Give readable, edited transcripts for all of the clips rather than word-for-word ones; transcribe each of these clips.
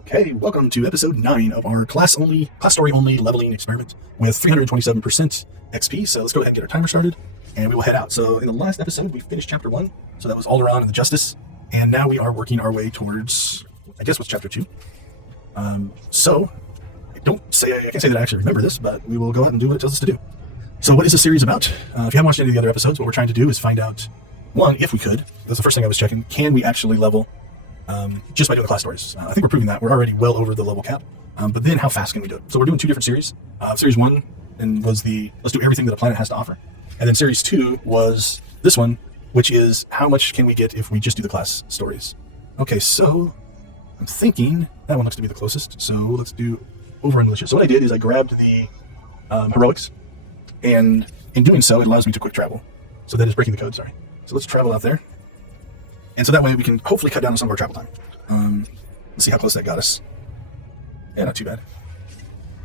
Okay, welcome to episode 9 of our class story only leveling experiment with 327% XP. So let's go ahead and get our timer started and we will head out. So in the last episode, we finished chapter 1. So that was Alderaan and the Justice. And now we are working our way towards, I guess, what's chapter 2. So I can't say that I actually remember this, but we will go ahead and do what it tells us to do. So what is this series about? If you haven't watched any of the other episodes, what we're trying to do is find out, one, if we could, that's the first thing I was checking, can we actually level just by doing the class stories? I think we're proving that. We're already well over the level cap. But then how fast can we do it? So we're doing 2 different series. Series 1 was let's do everything that a planet has to offer. And then series 2 was this one, which is how much can we get if we just do the class stories? Okay, so I'm thinking that one looks to be the closest. So let's do over and militia. So what I did is I grabbed the heroics, and in doing so, it allows me to quick travel. So that is breaking the code, sorry. So let's travel out there. And so that way we can hopefully cut down on some of our travel time. Let's see how close that got us. Yeah, not too bad.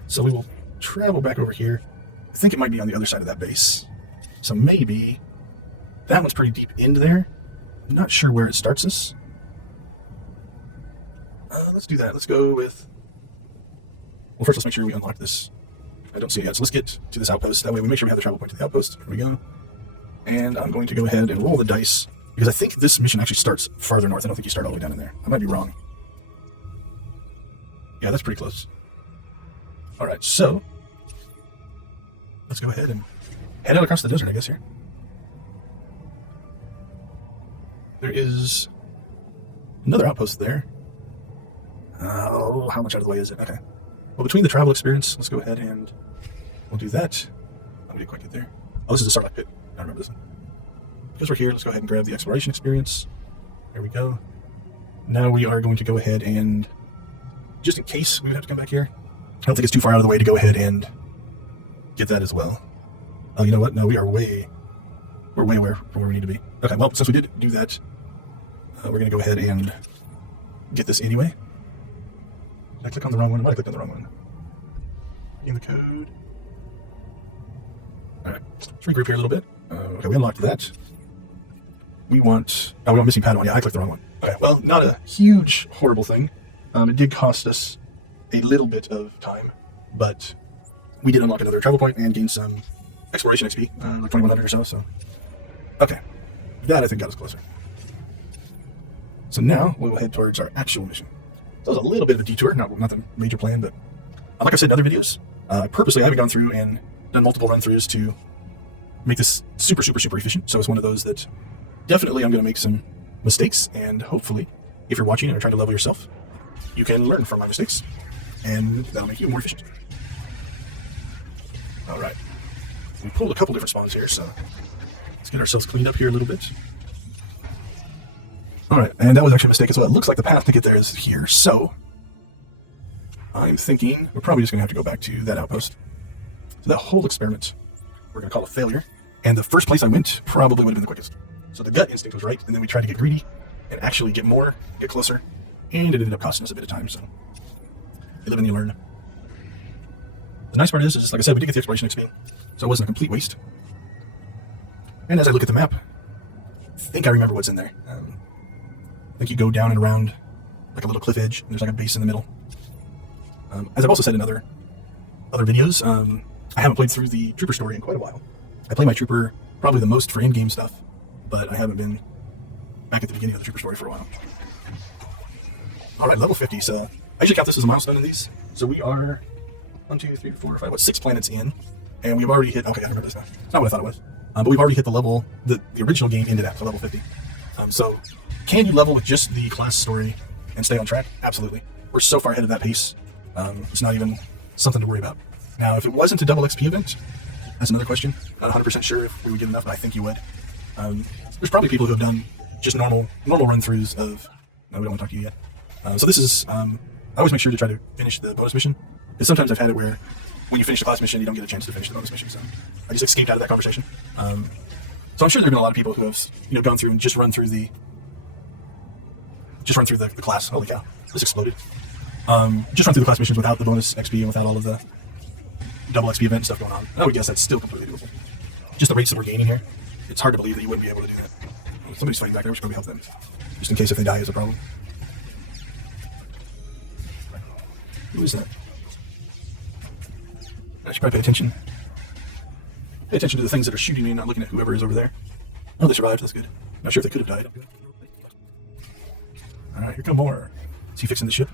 So we will travel back over here. I think it might be on the other side of that base. So maybe that one's pretty deep into there. I'm not sure where it starts us. Let's do that. Let's go with... Well, first let's make sure we unlock this. I don't see it yet. So let's get to this outpost. That way we make sure we have the travel point to the outpost. Here we go. And I'm going to go ahead and roll the dice, because I think this mission actually starts farther north. I don't think you start all the way down in there. I might be wrong. Yeah, that's pretty close. All right, so let's go ahead and head out across the desert, I guess, here. There is another outpost there. Oh, how much out of the way is it? Okay. Well, between the travel experience, let's go ahead and we'll do that. I'm going to quick get there. Oh, this is the Starlight Pit. I remember this one. Because we're here, let's go ahead and grab the exploration experience. There we go. Now we are going to go ahead and, just in case we would have to come back here, I don't think it's too far out of the way to go ahead and get that as well. Oh, you know what? No, we're way where we need to be. Okay, well, since we did do that, we're going to go ahead and get this anyway. Did I click on the wrong one? I might have clicked on the wrong one. In the code. Alright, let's regroup here a little bit. Okay, we unlocked that. We want missing pad 1. Yeah, I clicked the wrong one. Okay, well, not a huge, horrible thing. It did cost us a little bit of time, but we did unlock another travel point and gain some exploration XP, like 2100 or so. Okay, that I think got us closer. So now we'll head towards our actual mission. So it was a little bit of a detour, not the major plan, but like I've said in other videos, purposely I haven't gone through and done multiple run-throughs to make this super efficient. So it's one of those that definitely I'm going to make some mistakes, and hopefully if you're watching and are trying to level yourself, you can learn from my mistakes, and that'll make you more efficient. All right, we pulled a couple different spawns here, so let's get ourselves cleaned up here a little bit. All right, and that was actually a mistake as well. It looks like the path to get there is here, so I'm thinking we're probably just going to have to go back to that outpost. So that whole experiment we're going to call a failure, and the first place I went probably would have been the quickest. So the gut instinct was right, and then we tried to get greedy and actually get more, get closer, and it ended up costing us a bit of time, so you live and you learn. The nice part is just like I said, we did get the exploration XP, so it wasn't a complete waste. And as I look at the map, I think I remember what's in there. I think you go down and around like a little cliff edge, and there's like a base in the middle. As I've also said in other videos, I haven't played through the Trooper story in quite a while. I play my Trooper probably the most for in-game stuff, but I haven't been back at the beginning of the Trooper story for a while. Alright, level 50, so I usually count this as a milestone in these. So we are 6 planets in, and we've already hit, okay, I remember this now. It's not what I thought it was. But we've already hit the level, the original game ended at, so level 50. So can you level with just the class story and stay on track? Absolutely. We're so far ahead of that pace, it's not even something to worry about. Now, if it wasn't a double XP event, that's another question. Not 100% sure if we would get enough, but I think you would. There's probably people who have done just normal run-throughs of... No, we don't want to talk to you yet. So this is... I always make sure to try to finish the bonus mission, because sometimes I've had it where when you finish the class mission, you don't get a chance to finish the bonus mission, so I just escaped out of that conversation. So I'm sure there have been a lot of people who have gone through and just run through the class. Holy cow, this exploded. Just run through the class missions without the bonus XP and without all of the double XP event stuff going on. And I would guess that's still completely doable. Just the rates that we're gaining here, it's hard to believe that you wouldn't be able to do that. Somebody's fighting back there, we should probably help them, just in case if they die is a problem. Who is that? I should probably pay attention. Pay attention to the things that are shooting me, not looking at whoever is over there. Oh, they survived. That's good. Not sure if they could have died. Alright, here come more. Is he fixing the ship?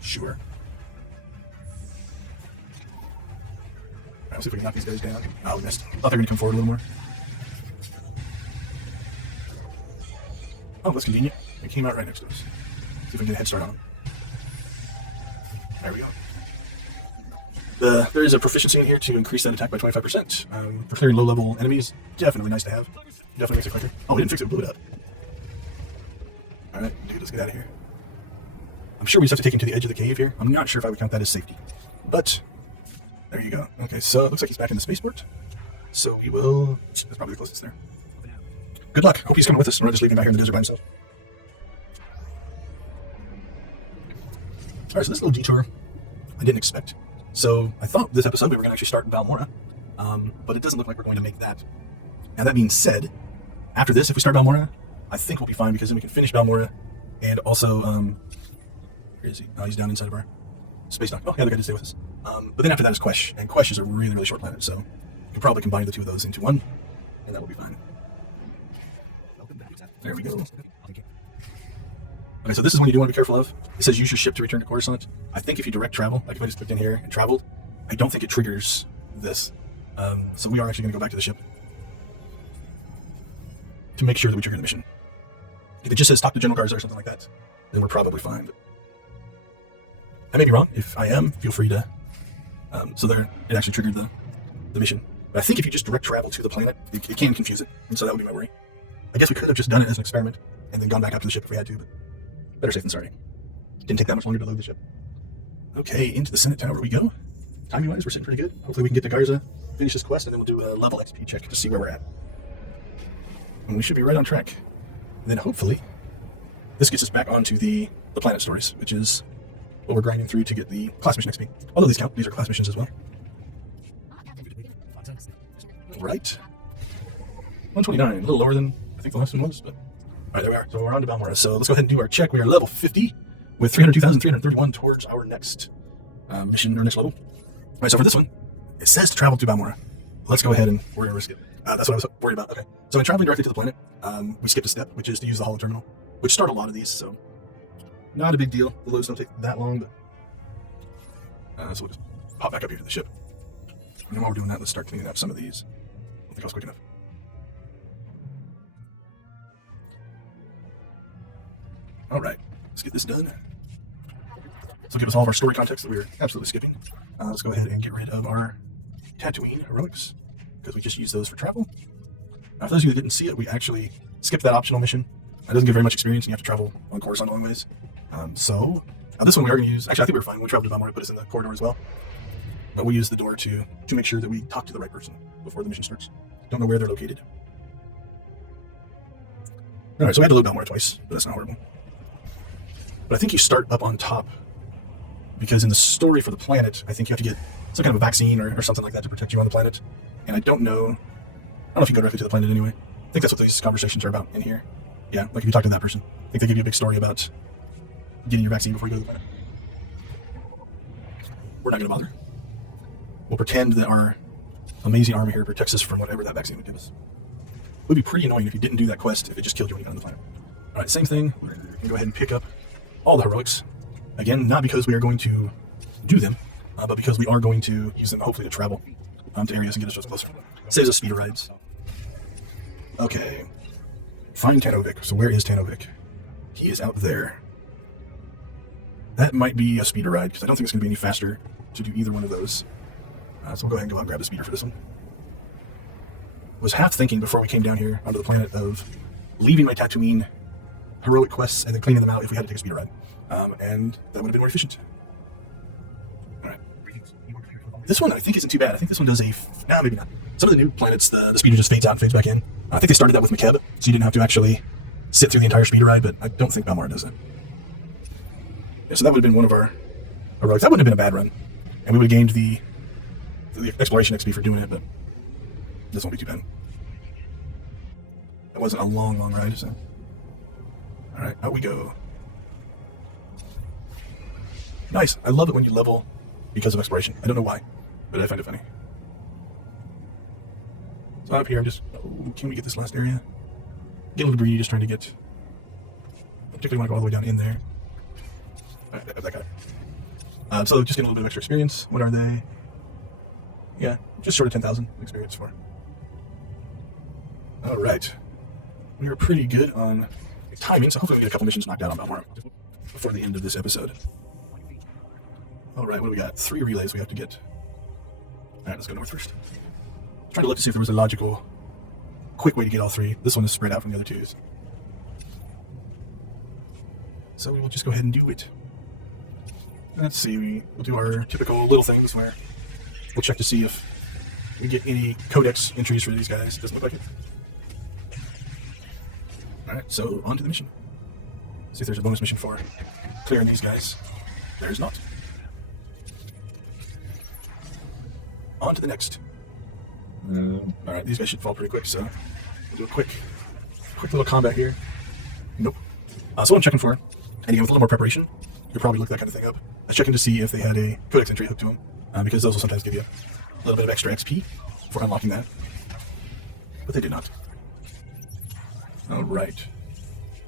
Sure. Alright, let's see if we can knock these guys down. Oh, we missed. I thought they were going to come forward a little more. Oh, that's convenient. They came out right next to us. See if we can get a head start on them. There we go. There is a proficiency in here to increase that attack by 25%. For clearing low-level enemies, definitely nice to have. Definitely makes it quicker. Oh, we didn't fix it, we blew it up. Alright, dude, let's get out of here. I'm sure we just have to take him to the edge of the cave here. I'm not sure if I would count that as safety. But, there you go. Okay, so it looks like he's back in the spaceport. So we will... That's probably the closest there. Good luck. Hope he's coming with us. We're not just leaving him back here in the desert by himself. Alright, so this little detour I didn't expect. So I thought this episode we were going to actually start in Balmora, but it doesn't look like we're going to make that. Now that being said, after this, if we start Balmora, I think we'll be fine because then we can finish Balmora, and also, where is he? Oh, he's down inside of our space dock. Oh, yeah, the guy did stay with us. But then after that is Quesh, and Quesh is a really, really short planet, so we can probably combine the two of those into one, and that will be fine. There we go. Okay, so this is one you do want to be careful of. It says use your ship to return to Coruscant. I think if you direct travel, like if I just clicked in here and traveled, I don't think it triggers this. So we are actually going to go back to the ship to make sure that we trigger the mission. If it just says talk to General Garza or something like that, then we're probably fine. But I may be wrong. If I am, feel free to. So there, it actually triggered the mission. But I think if you just direct travel to the planet, it can confuse it, and so that would be my worry. I guess we could have just done it as an experiment and then gone back up to the ship if we had to, but better safe than sorry. Didn't take that much longer to load the ship. Okay, into the Senate Tower we go. Timing-wise, we're sitting pretty good. Hopefully we can get to Garza, finish this quest, and then we'll do a level XP check to see where we're at. And we should be right on track. And then hopefully, this gets us back onto the planet stories, which is what we're grinding through to get the class mission XP. Although these count, these are class missions as well. Right. 129, a little lower than I think the last one was, but alright, there we are. So we're on to Balmora. So let's go ahead and do our check. We are level 50 with 302,331 towards our next mission or next level. Alright, so for this one, it says to travel to Balmora. Let's go ahead and we're going to risk it. That's what I was worried about. Okay. So in traveling directly to the planet, we skipped a step, which is to use the holo terminal, which start a lot of these, so not a big deal. The loads don't take that long, but so we'll just pop back up here to the ship. And then while we're doing that, let's start cleaning up some of these. I don't think I was quick enough. Alright, let's get this done. So give us all of our story context that we were absolutely skipping. Let's go ahead and get rid of our Tatooine heroics, because we just use those for travel. Now, for those of you that didn't see it, we actually skipped that optional mission. It doesn't give very much experience, and you have to travel on Coruscant a long ways. So this one we are going to use, actually I think we were fine when we traveled to Balmora, put us in the corridor as well. But we'll use the door to make sure that we talk to the right person before the mission starts. Don't know where they're located. Alright, so we had to load Balmora twice, but that's not horrible. But I think you start up on top, because in the story for the planet, I think you have to get some kind of a vaccine or something like that to protect you on the planet. And I don't know if you go directly to the planet anyway. I think that's what these conversations are about in here. Yeah, like if you talk to that person. I think they give you a big story about getting your vaccine before you go to the planet. We're not going to bother. We'll pretend that our amazing army here protects us from whatever that vaccine would give us. It would be pretty annoying if you didn't do that quest if it just killed you when you got on the planet. Alright, same thing. We're going to go ahead and pick up all the heroics. Again, not because we are going to do them, but because we are going to use them hopefully to travel to areas and get us just closer. Saves us speeder rides. Okay. Find Tanovic. So where is Tanovic? He is out there. That might be a speeder ride, because I don't think it's going to be any faster to do either one of those. So we'll go ahead and go out and grab the speeder for this one. Was half thinking before we came down here onto the planet of leaving my Tatooine heroic quests and then cleaning them out if we had to take a speeder ride. And that would have been more efficient. Alright. This one I think isn't too bad. I think this one does maybe not. Some of the new planets, the speeder just fades out and fades back in. I think they started that with McKeb, so you didn't have to actually sit through the entire speeder ride, but I don't think Balmora does that. Yeah, so that would have been one of our heroics. That wouldn't have been a bad run. And we would have gained the exploration XP for doing it, but this won't be too bad. It wasn't a long ride, so. Alright, out we go. Nice. I love it when you level because of exploration. I don't know why, but I find it funny. So up here, I'm just... Oh, can we get this last area? Get a little greedy, just trying to get... I particularly want to go all the way down in there. Alright, that guy. So just getting a little bit of extra experience. What are they? Yeah, just short of 10,000 experience for. Alright. We are pretty good on timing, so hopefully we get a couple missions knocked out on Balmoral before the end of this episode. Alright, what do we got? 3 relays we have to get. Alright, let's go north first. Trying to look to see if there was a logical, quick way to get all 3. This one is spread out from the other 2s. So we will just go ahead and do it. Let's see, we'll do our typical little things where we'll check to see if we get any codex entries for these guys. Doesn't look like it. Alright, so on to the mission. See if there's a bonus mission for clearing these guys. There's not. On to the next. Alright, these guys should fall pretty quick, so we'll do a quick little combat here. Nope. So what I'm checking for, and again with a little more preparation, you'll probably look that kind of thing up. I was checking to see if they had a codex entry hooked to them, because those will sometimes give you a little bit of extra XP for unlocking that. But they did not. Alright.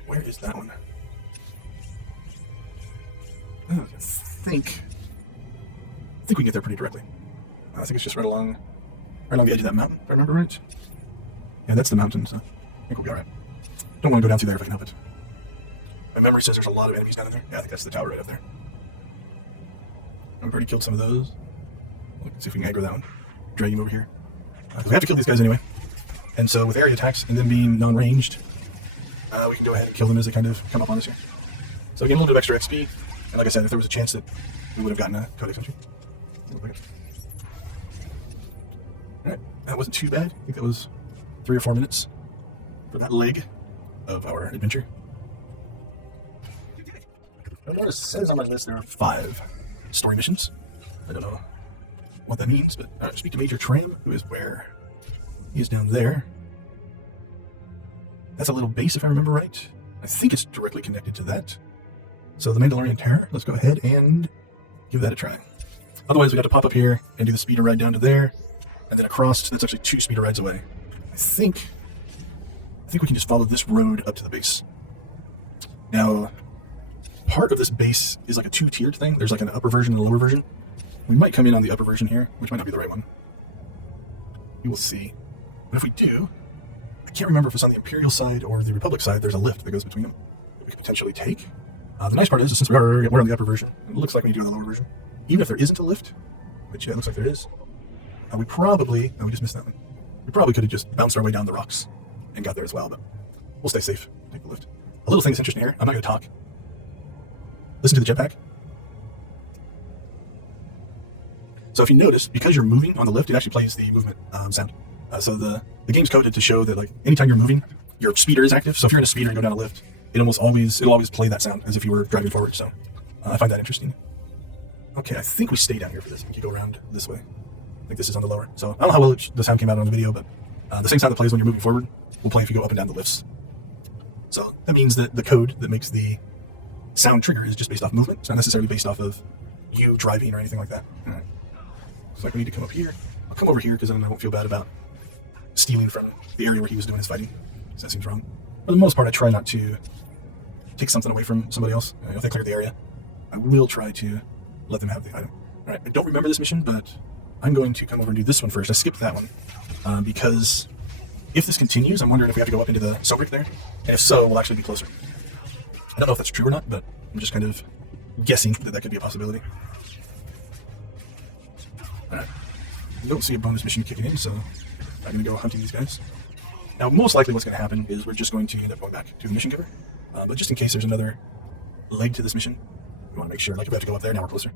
Where is that one? I think we can get there pretty directly. I think it's just right along the edge of that mountain, if I remember right. Yeah, that's the mountain, so I think we'll be alright. Don't want to go down through there if I can help it. My memory says there's a lot of enemies down in there. Yeah, I think that's the tower right up there. I've already killed some of those. Let's see if we can aggro that one. Drag him over here. We have to kill these guys anyway. And so with area attacks and them being non-ranged, we can go ahead and kill them as they kind of come up on us here. So again, a little bit of extra XP. And like I said, if there was a chance that we would have gotten a codex entry. Alright, that wasn't too bad. I think that was 3 or 4 minutes for that leg of our adventure. What it says on my list, there are 5 story missions. I don't know what that means, but speak to Major Tram, who is where? He is down there. That's a little base, if I remember right. I think it's directly connected to that. So the Mandalorian Terror, let's go ahead and give that a try. Otherwise, we got to pop up here and do the speeder ride down to there, and then across. That's actually 2 speeder rides away. I think we can just follow this road up to the base. Now, part of this base is like a 2-tiered thing. There's like an upper version and a lower version. We might come in on the upper version here, which might not be the right one. We will see. But if we do, I can't remember if it's on the Imperial side or the Republic side. There's a lift that goes between them that we could potentially take. The nice part is, since we're on the upper version, it looks like we do on the lower version. Even if there isn't a lift, which it looks like there is, we probably... Oh, we just missed that one. We probably could have just bounced our way down the rocks and got there as well, but we'll stay safe. Take the lift. A little thing that's interesting here. I'm not going to talk. Listen to the jetpack. So if you notice, because you're moving on the lift, it actually plays the movement sound. So the game's coded to show that like anytime you're moving, your speeder is active. So if you're in a speeder and go down a lift, it'll always play that sound as if you were driving forward. So I find that interesting. Okay, I think we stay down here for this. I think you go around this way. I think this is on the lower. So I don't know how well the sound came out on the video, but the same sound that plays when you're moving forward will play if you go up and down the lifts. So that means that the code that makes the sound trigger is just based off movement. It's not necessarily based off of you driving or anything like that. All right. Looks like we need to come up here. I'll come over here because then I won't feel bad about stealing from the area where he was doing his fighting. So that seems wrong. For the most part, I try not to take something away from somebody else. If they clear the area, I will try to let them have the item. All right, I don't remember this mission, but I'm going to come over and do this one first. I skipped that one because if this continues, I'm wondering if we have to go up into the Swtor there. And if so, we'll actually be closer. I don't know if that's true or not, but I'm just kind of guessing that that could be a possibility. Alright. I don't see a bonus mission kicking in, so I'm going to go hunting these guys. Now, most likely what's going to happen is we're just going to end up going back to the mission giver. But just in case there's another leg to this mission, we want to make sure, like if we have to go up there, now we're closer.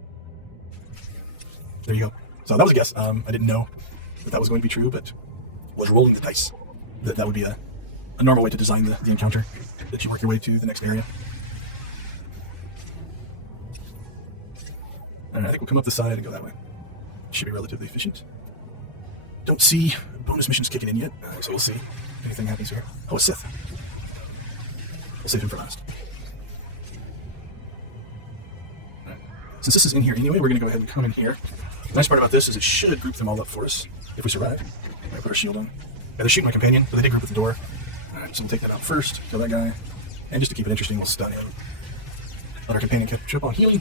There you go. So that was a guess. I didn't know that was going to be true, but was rolling the dice. That would be a normal way to design the encounter, that you work your way to the next area. Alright, I think we'll come up the side and go that way. Should be relatively efficient. Don't see bonus missions kicking in yet, so we'll see if anything happens here. Oh, a Sith. We'll save him for last. Right. since this is in here anyway, we're going to go ahead and come in here. The nice part about this is it should group them all up for us if we survive. I'm going to put our shield on. Yeah, they're shooting my companion, but they did group at the door. Alright, so we'll take that out first, kill that guy, and just to keep it interesting, we'll stun him. Let our companion catch up on healing,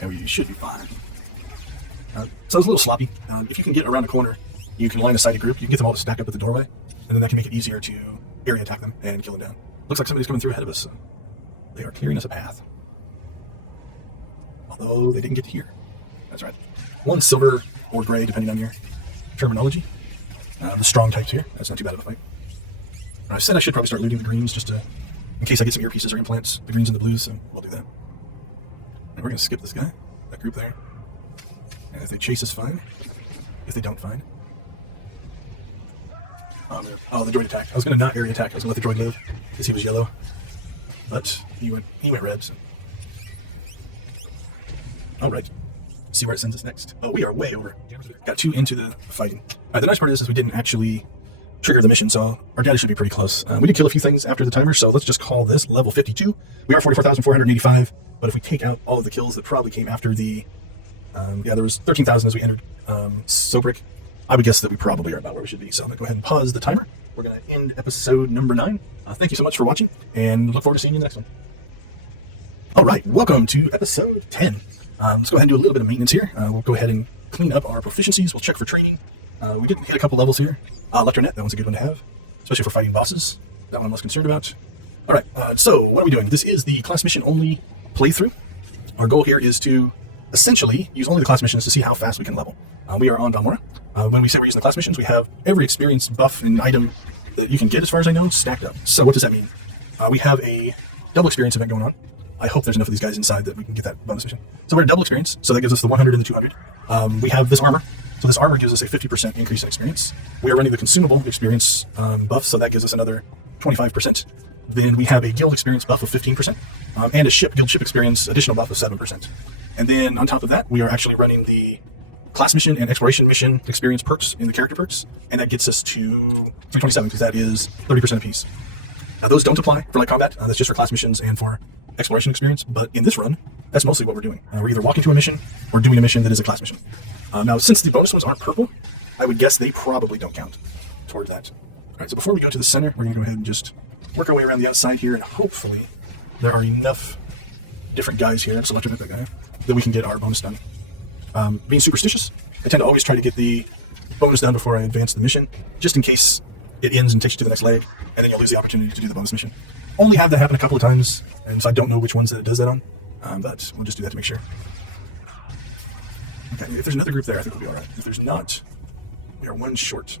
and we should be fine. So it's a little sloppy. If you can get around the corner, you can line a sight a group, you can get them all to stack up at the doorway, and then that can make it easier to area attack them and kill them down. Looks like somebody's coming through ahead of us, so they are clearing us a path. Although they didn't get to here. That's right. One silver or gray, depending on your terminology. The strong types here. That's not too bad of a fight. I said I should probably start looting the greens just to, in case I get some earpieces or implants, the greens and the blues, so we'll do that. And we're going to skip this guy, that group there. And if they chase us, fine. If they don't, fine. Oh, the droid attacked. I was going to not area attack. I was going to let the droid live because he was yellow. But he went red, so. Alright. See where it sends us next. Oh, we are way over. Got 2 into the fighting. The nice part is we didn't actually trigger the mission, so our data should be pretty close. We did kill a few things after the timer, so let's just call this level 52. We are 44,485, but if we take out all of the kills that probably came after the... there was 13,000 as we entered Swtor. I would guess that we probably are about where we should be, so I'm going to go ahead and pause the timer. We're going to end episode number 9. Thank you so much for watching, and look forward to seeing you in the next one. Alright, welcome to episode 10. Let's go ahead and do a little bit of maintenance here. We'll go ahead and clean up our proficiencies. We'll check for training. We did hit a couple levels here. Electronet, that one's a good one to have, especially for fighting bosses. That one I'm most concerned about. Alright, so what are we doing? This is the class mission only playthrough. Our goal here is to essentially use only the class missions to see how fast we can level. We are on Valmora. When we say we're using the class missions, we have every experience buff and item that you can get, as far as I know, stacked up. So what does that mean? We have a double experience event going on. I hope there's enough of these guys inside that we can get that bonus mission. So we're at double experience, so that gives us the 100 and the 200. We have this armor. So this armor gives us a 50% increase in experience. We are running the consumable experience buff, so that gives us another 25%. Then we have a guild experience buff of 15%, and a guild ship experience additional buff of 7%. And then on top of that, we are actually running the class mission and exploration mission experience perks in the character perks, and that gets us to 327, because that is 30% apiece. Now those don't apply for light combat, that's just for class missions and for exploration experience, but in this run, that's mostly what we're doing. We're either walking to a mission or doing a mission that is a class mission. Now, since the bonus ones aren't purple, I would guess they probably don't count toward that. Alright, so before we go to the center, we're going to go ahead and just work our way around the outside here, and hopefully there are enough different guys here, that's selected that guy, that we can get our bonus done. Being superstitious, I tend to always try to get the bonus done before I advance the mission, just in case it ends and takes you to the next leg, and then you'll lose the opportunity to do the bonus mission. Only have that happen a couple of times, and so I don't know which ones that it does that on, but we'll just do that to make sure. Okay, if there's another group there, I think we'll be alright. If there's not, we are one short.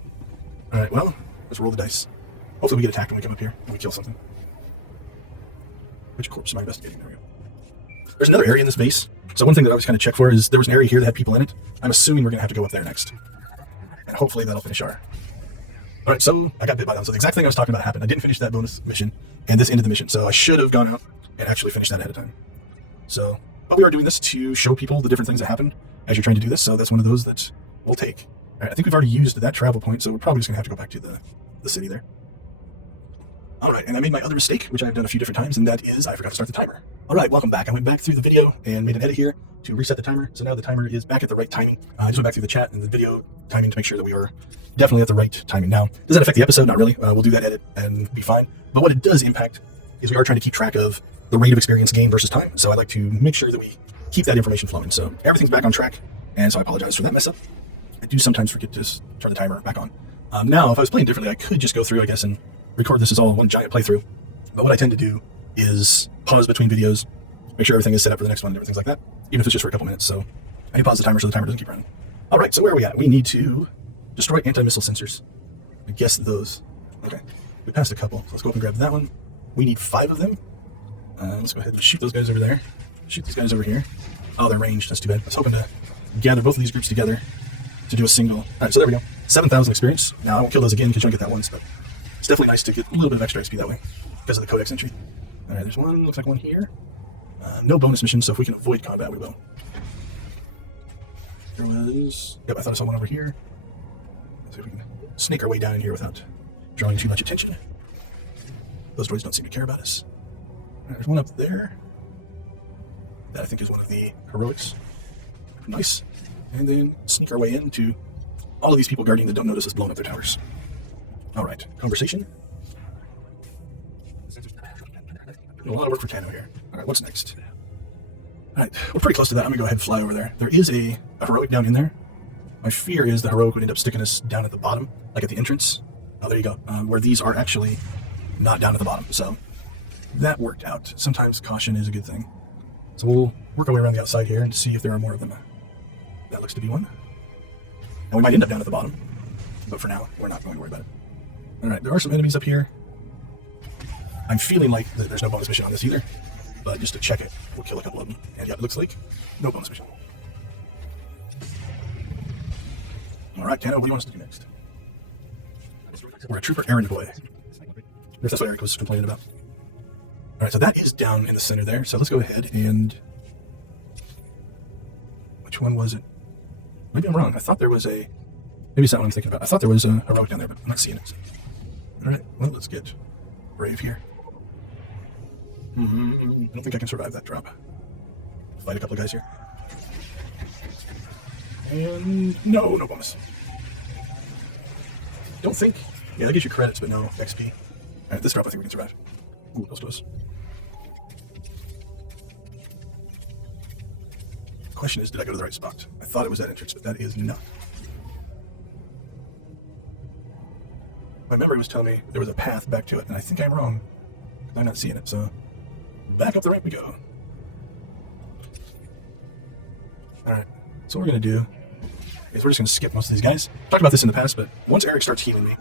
Alright, well, let's roll the dice. Hopefully we get attacked when we come up here, and we kill something. Which corpse am I investigating? There we go. There's another area in this base, so one thing that I always kind of check for is there was an area here that had people in it. I'm assuming we're going to have to go up there next. And hopefully that'll finish our... Alright, so I got bit by them. So the exact thing I was talking about happened. I didn't finish that bonus mission, and this ended the mission. So I should have gone out and actually finished that ahead of time. So, but we are doing this to show people the different things that happen as you're trying to do this. So that's one of those that we'll take. Alright, I think we've already used that travel point, so we're probably just going to have to go back to the city there. Alright, and I made my other mistake, which I've done a few different times, and that is I forgot to start the timer. Alright, welcome back. I went back through the video and made an edit here to reset the timer. So now the timer is back at the right timing. I just went back through the chat and the video timing to make sure that we were definitely at the right timing. Now, does that affect the episode? Not really. We'll do that edit and be fine. But what it does impact is we are trying to keep track of the rate of experience gained versus time. So I like to make sure that we keep that information flowing. So everything's back on track, and so I apologize for that mess up. I do sometimes forget to just turn the timer back on. Now, if I was playing differently, I could just go through, I guess, and record this as all one giant playthrough. But what I tend to do is pause between videos, make sure everything is set up for the next one and everything's like that, even if it's just for a couple minutes. So I can pause the timer so the timer doesn't keep running. Alright, so where are we at? We need to destroy anti-missile sensors. I guess those. Okay, we passed a couple, so let's go up and grab that one. We need 5 of them. Let's go ahead and shoot those guys over there. Shoot these guys over here. Oh, they're ranged, that's too bad. I was hoping to gather both of these groups together to do a single. Alright, so there we go. 7,000 experience. Now I won't kill those again because you only get that once, but it's definitely nice to get a little bit of extra XP that way because of the codex entry. Alright, there's one, looks like one here. No bonus mission, so if we can avoid combat, we will. There was... Yep, I thought I saw one over here. Let's see if we can snake our way down in here without drawing too much attention. Those droids don't seem to care about us. Alright, there's one up there. That I think is one of the heroics. Nice. And then sneak our way into all of these people guarding that don't notice us blowing up their towers. Alright, conversation. A lot of work for Tano here. Alright, what's next? Alright, we're pretty close to that. I'm going to go ahead and fly over there. There is a heroic down in there. My fear is the heroic would end up sticking us down at the bottom, like at the entrance. Oh, there you go. Where these are actually not down at the bottom. So that worked out. Sometimes caution is a good thing. So we'll work our way around the outside here and see if there are more of them. That looks to be one. And we might end up down at the bottom. But for now, we're not going to worry about it. Alright, there are some enemies up here. I'm feeling like there's no bonus mission on this either. But just to check it, we'll kill a couple of them. And yeah, it looks like no bonus mission. Alright, Tano, what do you want us to do next? We're a trooper errand boy. If that's what Eric was complaining about. Alright, so that is down in the center there. So let's go ahead and... Which one was it? Maybe I'm wrong. I thought there was a... Maybe it's not what I'm thinking about. I thought there was a heroic down there, but I'm not seeing it. Alright, well, let's get brave here. I don't think I can survive that drop. Fight a couple of guys here. And no bonus. Don't think. Yeah, that gives you credits, but no XP. Alright, this drop I think we can survive. Ooh, close to us. The question is, did I go to the right spot? I thought it was that entrance, but that is not. My memory was telling me there was a path back to it, and I think I'm wrong. I'm not seeing it, so back up the ramp we go. Alright, so what we're going to do is we're just going to skip most of these guys. I've talked about this in the past, but once Eric starts healing me,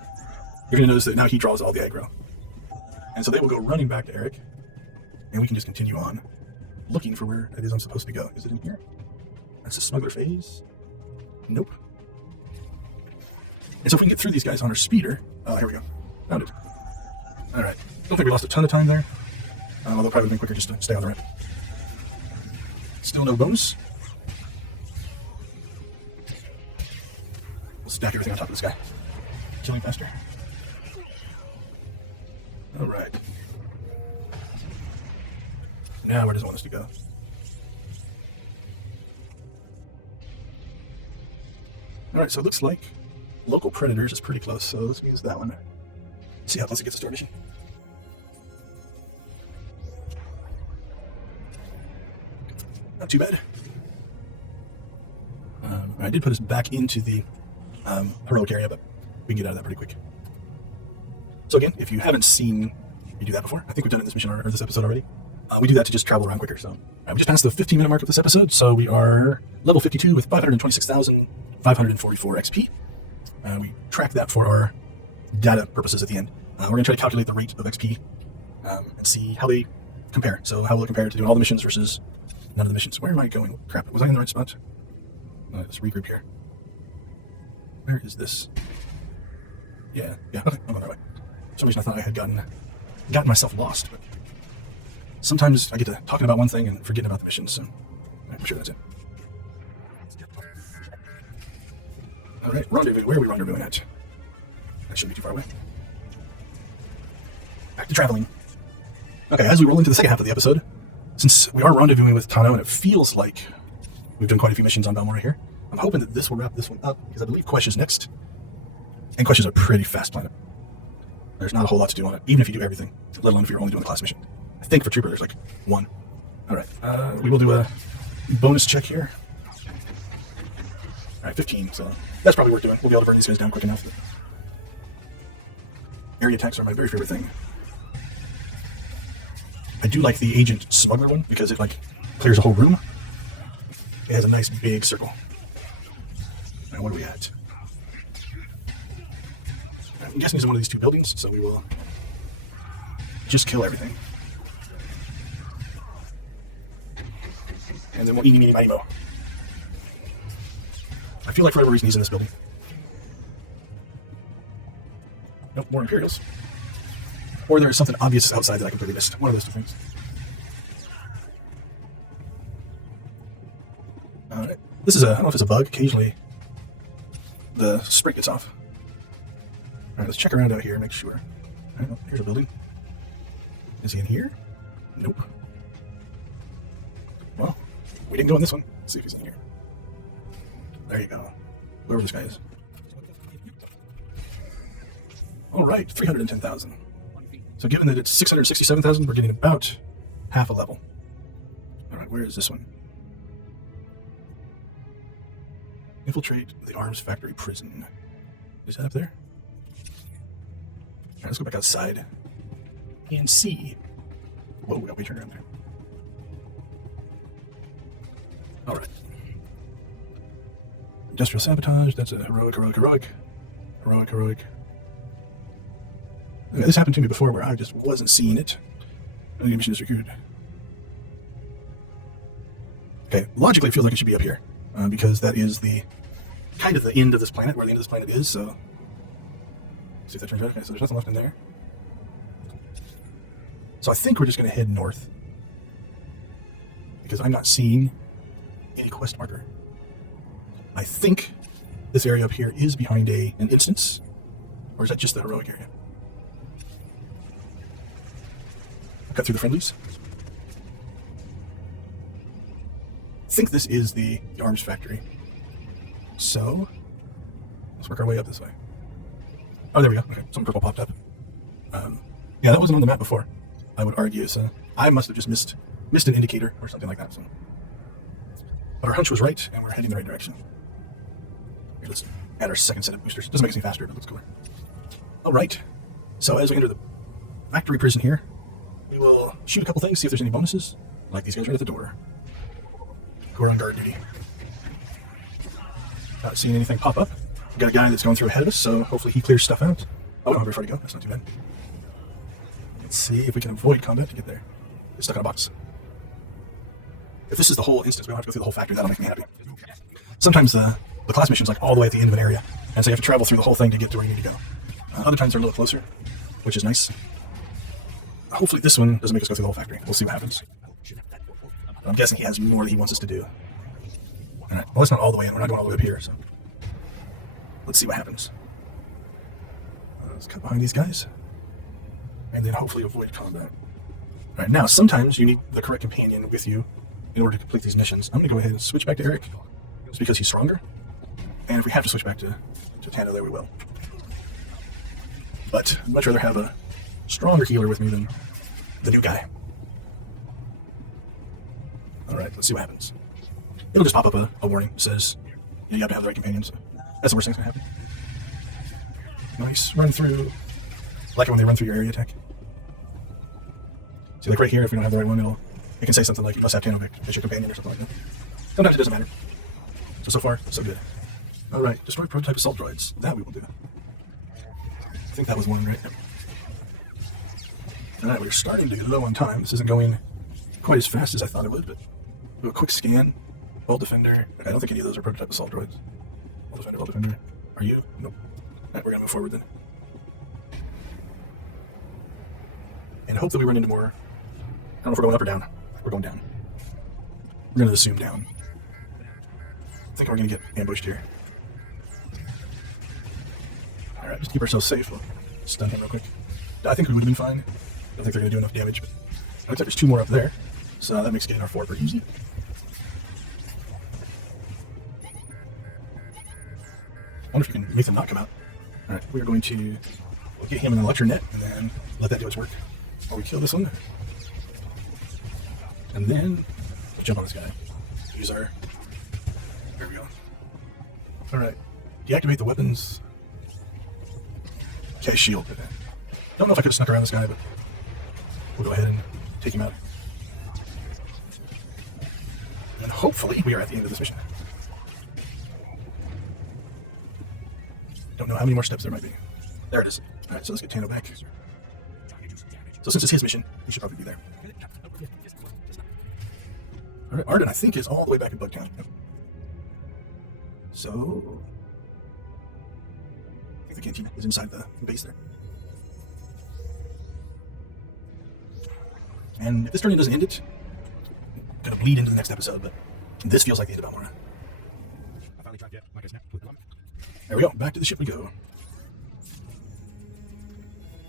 you're going to notice that now he draws all the aggro. And so they will go running back to Eric, and we can just continue on looking for where it is I'm supposed to go. Is it in here? That's the smuggler phase. Nope. And so if we can get through these guys on our speeder... here we go. Found it. Alright. Don't think we lost a ton of time there. Although probably would have been quicker just to stay on the ramp. Still no bonus. We'll stack everything on top of this guy. Killing faster. Alright. Now where does it want us to go? Alright, so it looks like local predators is pretty close, so let's use that one. See how close it gets to Store Mission. Not too bad. I did put us back into the heroic area, but we can get out of that pretty quick. So again, if you haven't seen me do that before, I think we've done it in this mission or this episode already. We do that to just travel around quicker. So we just passed the 15-minute mark of this episode, so we are level 52 with 526,544 XP. We track that for our data purposes at the end. We're going to try to calculate the rate of XP and see how they compare. So how will it compare to doing all the missions versus none of the missions? Where am I going? Crap, was I in the right spot? Let's regroup here. Where is this? Yeah, okay, I'm on the right way. For some reason I thought I had gotten myself lost, but sometimes I get to talking about one thing and forgetting about the missions, so I'm sure that's it. Alright, rendezvous. Where are we rendezvousing at? That shouldn't be too far away. Back to traveling. Okay, as we roll into the second half of the episode, since we are rendezvousing with Tano, and it feels like we've done quite a few missions on Balmora here, I'm hoping that this will wrap this one up, because I believe Quesh is next. And Quesh is a pretty fast planet. There's not a whole lot to do on it, even if you do everything, let alone if you're only doing the class mission. I think for Trooper there's like one. Alright, we will do a bonus check here. Alright, 15, so that's probably worth doing. We'll be able to burn these guys down quick enough. Area attacks are my very favorite thing. I do like the Agent Smuggler one, because it like clears a whole room. It has a nice big circle. Alright, what are we at? I'm guessing it's in one of these two buildings, so we will just kill everything. And then we'll eeny, meeny, miny, mo. I feel like for whatever reason he's in this building. Nope, more Imperials. Or there is something obvious outside that I completely missed. One of those two things. Alright. This is I don't know if it's a bug. Occasionally the spring gets off. Alright, let's check around out here and make sure. Alright, oh, here's a building. Is he in here? Nope. Well, We didn't go in this one. Let's see if he's in here. There you go. Whoever this guy is. All right, 310,000. So given that it's 667,000, we're getting about half a level. All right, where is this one? Infiltrate the arms factory prison. Is that up there? All right, let's go back outside and see. Whoa, we got way turned around there. All right. Industrial sabotage. That's a heroic. Okay, this happened to me before where I just wasn't seeing it. Enemy mission is recruited. Okay, logically it feels like it should be up here because that is the kind of the end of this planet, where the end of this planet is. So, see if that turns out. Okay, so there's nothing left in there. So I think we're just going to head north because I'm not seeing any quest marker. I think this area up here is behind an instance, or is that just the heroic area? Cut through the friendlies. I think this is the arms factory. So let's work our way up this way. Oh, there we go. Okay, something purple popped up. Yeah, that wasn't on the map before, I would argue. So I must have just missed an indicator or something like that. So, but our hunch was right, and we're heading in the right direction. Here, let's add our second set of boosters. Doesn't make us any faster, but it looks cooler. All right. So as we enter the factory prison here, we will shoot a couple things, see if there's any bonuses, like these guys right at the door, who are on guard duty. Not seeing anything pop up. We've got a guy that's going through ahead of us, so hopefully he clears stuff out. Oh, we don't have very far to go. That's not too bad. Let's see if we can avoid combat to get there. Get stuck in a box. If this is the whole instance, we don't have to go through the whole factory. That'll make me happy. Sometimes the class mission's like all the way at the end of an area, and so you have to travel through the whole thing to get to where you need to go. Other times they're a little closer, which is nice. Hopefully this one doesn't make us go through the whole factory. We'll see what happens. I'm guessing he has more that he wants us to do. Alright, well, it's not all the way in. We're not going all the way up here, so let's see what happens. Let's cut behind these guys, and then hopefully avoid combat. Alright, now sometimes you need the correct companion with you in order to complete these missions. I'm going to go ahead and switch back to Eric, just because he's stronger. And if we have to switch back to Tando there, we will. But I'd much rather have a stronger healer with me than the new guy. Alright, let's see what happens. It'll just pop up a warning that says you have to have the right companions. That's the worst thing that's going to happen. Nice. Run through. I like it when they run through your area attack. See, like right here, if we don't have the right one, it can say something like you must have Tanovic as your companion or something like that. Sometimes it doesn't matter. So far, so good. Alright, destroy prototype assault droids. That we will do. I think that was one, right? Yep. Alright, we're starting to get low on time. This isn't going quite as fast as I thought it would, but do a quick scan. Bolt Defender. Okay, I don't think any of those are prototype assault droids. Bolt Defender. Are you? Nope. Alright, we're gonna move forward then. And hope that we run into more. I don't know if we're going up or down. We're going down. We're gonna assume down. I think we're gonna get ambushed here. Alright, just keep ourselves safe. We'll stun him real quick. I think we would have been fine. I don't think they're gonna do enough damage, but it looks like there's two more up there. So that makes getting our 4 pretty easy. I wonder if you can make them not come out. Alright, we're going to get him in an electro net and then let that do its work. While we kill this one. And then jump on this guy. Use our. There we go. Alright. Deactivate the weapons. Okay, shield. Don't know if I could have snuck around this guy, but we'll go ahead and take him out. And hopefully we are at the end of this mission. Don't know how many more steps there might be. There it is. Alright, so let's get Tando back. So since it's his mission, he should probably be there. Alright, Arden I think is all the way back in Bugtown. Yep. So I think the canteen is inside the base there. And if this turn-in doesn't end it, I'm gonna bleed into the next episode, but this feels like the end of Almora. There we go, back to the ship we go.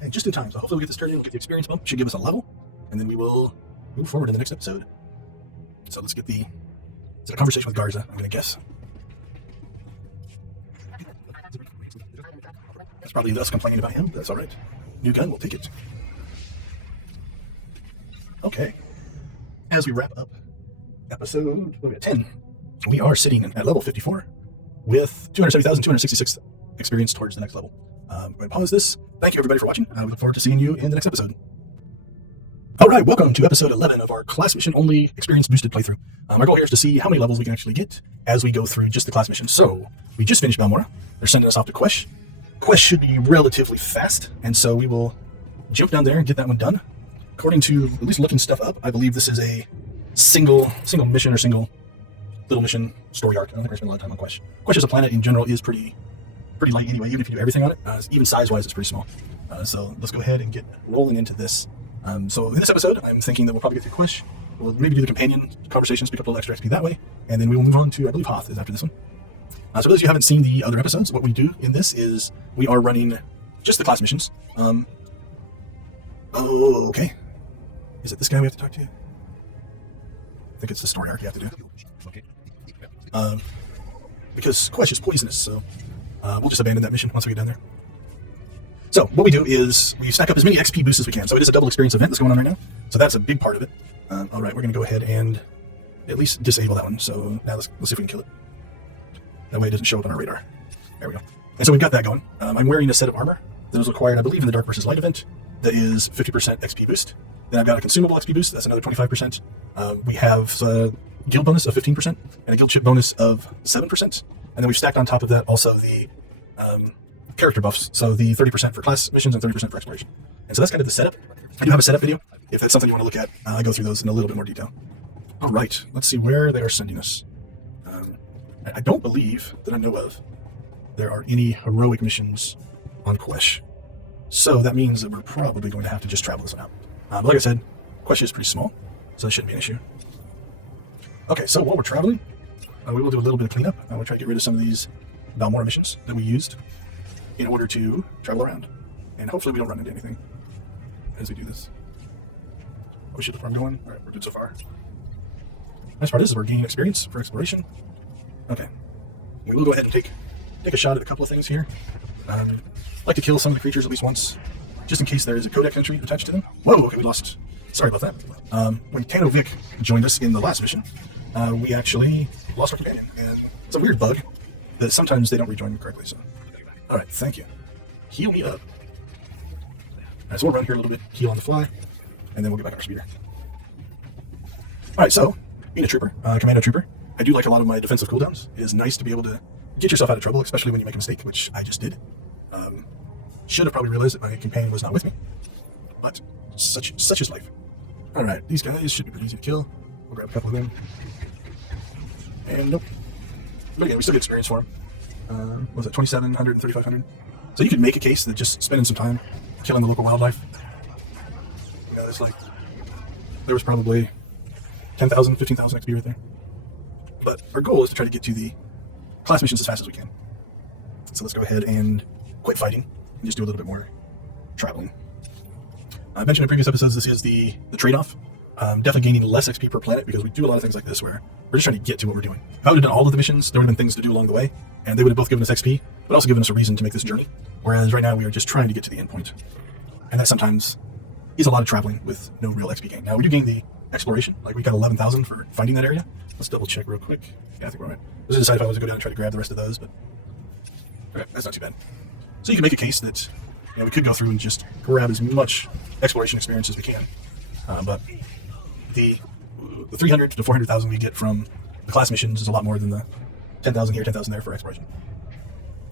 And just in time, so hopefully we'll get this turn-in, we'll get the experience bump, should give us a level, and then we will move forward in the next episode. So let's get the Is it a conversation with Garza? I'm going to guess. That's probably us complaining about him. That's all right. New gun, we'll take it. Okay. As we wrap up episode 10, we are sitting at level 54 with 270,266 experience towards the next level. I'm going to pause this. Thank you, everybody, for watching. We look forward to seeing you in the next episode. All right, welcome to episode 11 of our class mission only experience boosted playthrough. Our goal here is to see how many levels we can actually get as we go through just the class mission. So we just finished Balmora. They're sending us off to Quesh. Quesh should be relatively fast, and so we will jump down there and get that one done. According to at least looking stuff up, I believe this is a single mission or single little mission story arc. I don't think we're spending a lot of time on Quesh. Quesh as a planet in general is pretty light anyway, even if you do everything on it. Even size-wise, it's pretty small. So let's go ahead and get rolling into this. So in this episode, I'm thinking that we'll probably get through Quesh. We'll maybe do the companion conversations, pick up a little extra XP that way, and then we will move on to, I believe, Hoth is after this one. So for those of you who haven't seen the other episodes, what we do in this is we are running just the class missions. Okay. Is it this guy we have to talk to? I think it's the story arc you have to do. Because Quesh is poisonous, so we'll just abandon that mission once we get down there. So what we do is we stack up as many XP boosts as we can. So it is a double experience event that's going on right now. So that's a big part of it. All right, we're going to go ahead and at least disable that one. So now let's see if we can kill it. That way it doesn't show up on our radar. There we go. And so we've got that going. I'm wearing a set of armor that was acquired, I believe, in the Dark vs. Light event. That is 50% XP boost. Then I've got a consumable XP boost. That's another 25%. We have a guild bonus of 15% and a guild chip bonus of 7%. And then we've stacked on top of that also the character buffs, so the 30% for class missions and 30% for exploration. And so that's kind of the setup. I do have a setup video. If that's something you want to look at, I go through those in a little bit more detail. All right, let's see where they are sending us. I don't believe that I know of there are any heroic missions on Quesh. So that means that we're probably going to have to just travel this one out. But like I said, Quesh is pretty small, so that shouldn't be an issue. Okay, so while we're traveling, we will do a little bit of cleanup. We'll try to get rid of some of these Balmora missions that we used in order to travel around. And hopefully we don't run into anything as we do this. Oh shit, where I'm going? Alright, we're good so far. Nice part is we're gaining experience for exploration. Okay. We will go ahead and take a shot at a couple of things here. I'd like to kill some of the creatures at least once, just in case there is a codex entry attached to them. Whoa, okay, we lost. Sorry about that. When Tano Vic joined us in the last mission, we actually lost our companion. And it's a weird bug that sometimes they don't rejoin me correctly, so. Alright, thank you. Heal me up. Alright, so we'll run here a little bit, heal on the fly, and then we'll get back on our speeder. Alright, so, being a trooper, commando trooper, I do like a lot of my defensive cooldowns. It is nice to be able to get yourself out of trouble, especially when you make a mistake, which I just did. Should have probably realized that my companion was not with me, but such is life. Alright, these guys should be pretty easy to kill. We'll grab a couple of them. And nope. But again, we still get experience for them. What was it, 2,700, 3,500? So you could make a case that just spending some time killing the local wildlife. Yeah, it's like, there was probably 10,000, 15,000 XP right there. But our goal is to try to get to the class missions as fast as we can. So let's go ahead and quit fighting and just do a little bit more traveling. I mentioned in previous episodes, this is the trade-off. Definitely gaining less XP per planet because we do a lot of things like this where we're just trying to get to what we're doing. If I would have done all of the missions, there would have been things to do along the way, and they would have both given us XP, but also given us a reason to make this journey. Whereas right now we are just trying to get to the end point. And that sometimes is a lot of traveling with no real XP gain. Now we do gain the exploration, like we got 11,000 for finding that area. Let's double check real quick. Yeah, I think we're right. I was going to decide if I was going to go down and try to grab the rest of those, but okay, that's not too bad. So you can make a case that we could go through and just grab as much exploration experience as we can. But the 300 to 400,000 we get from the class missions is a lot more than the 10,000 here, 10,000 there for exploration.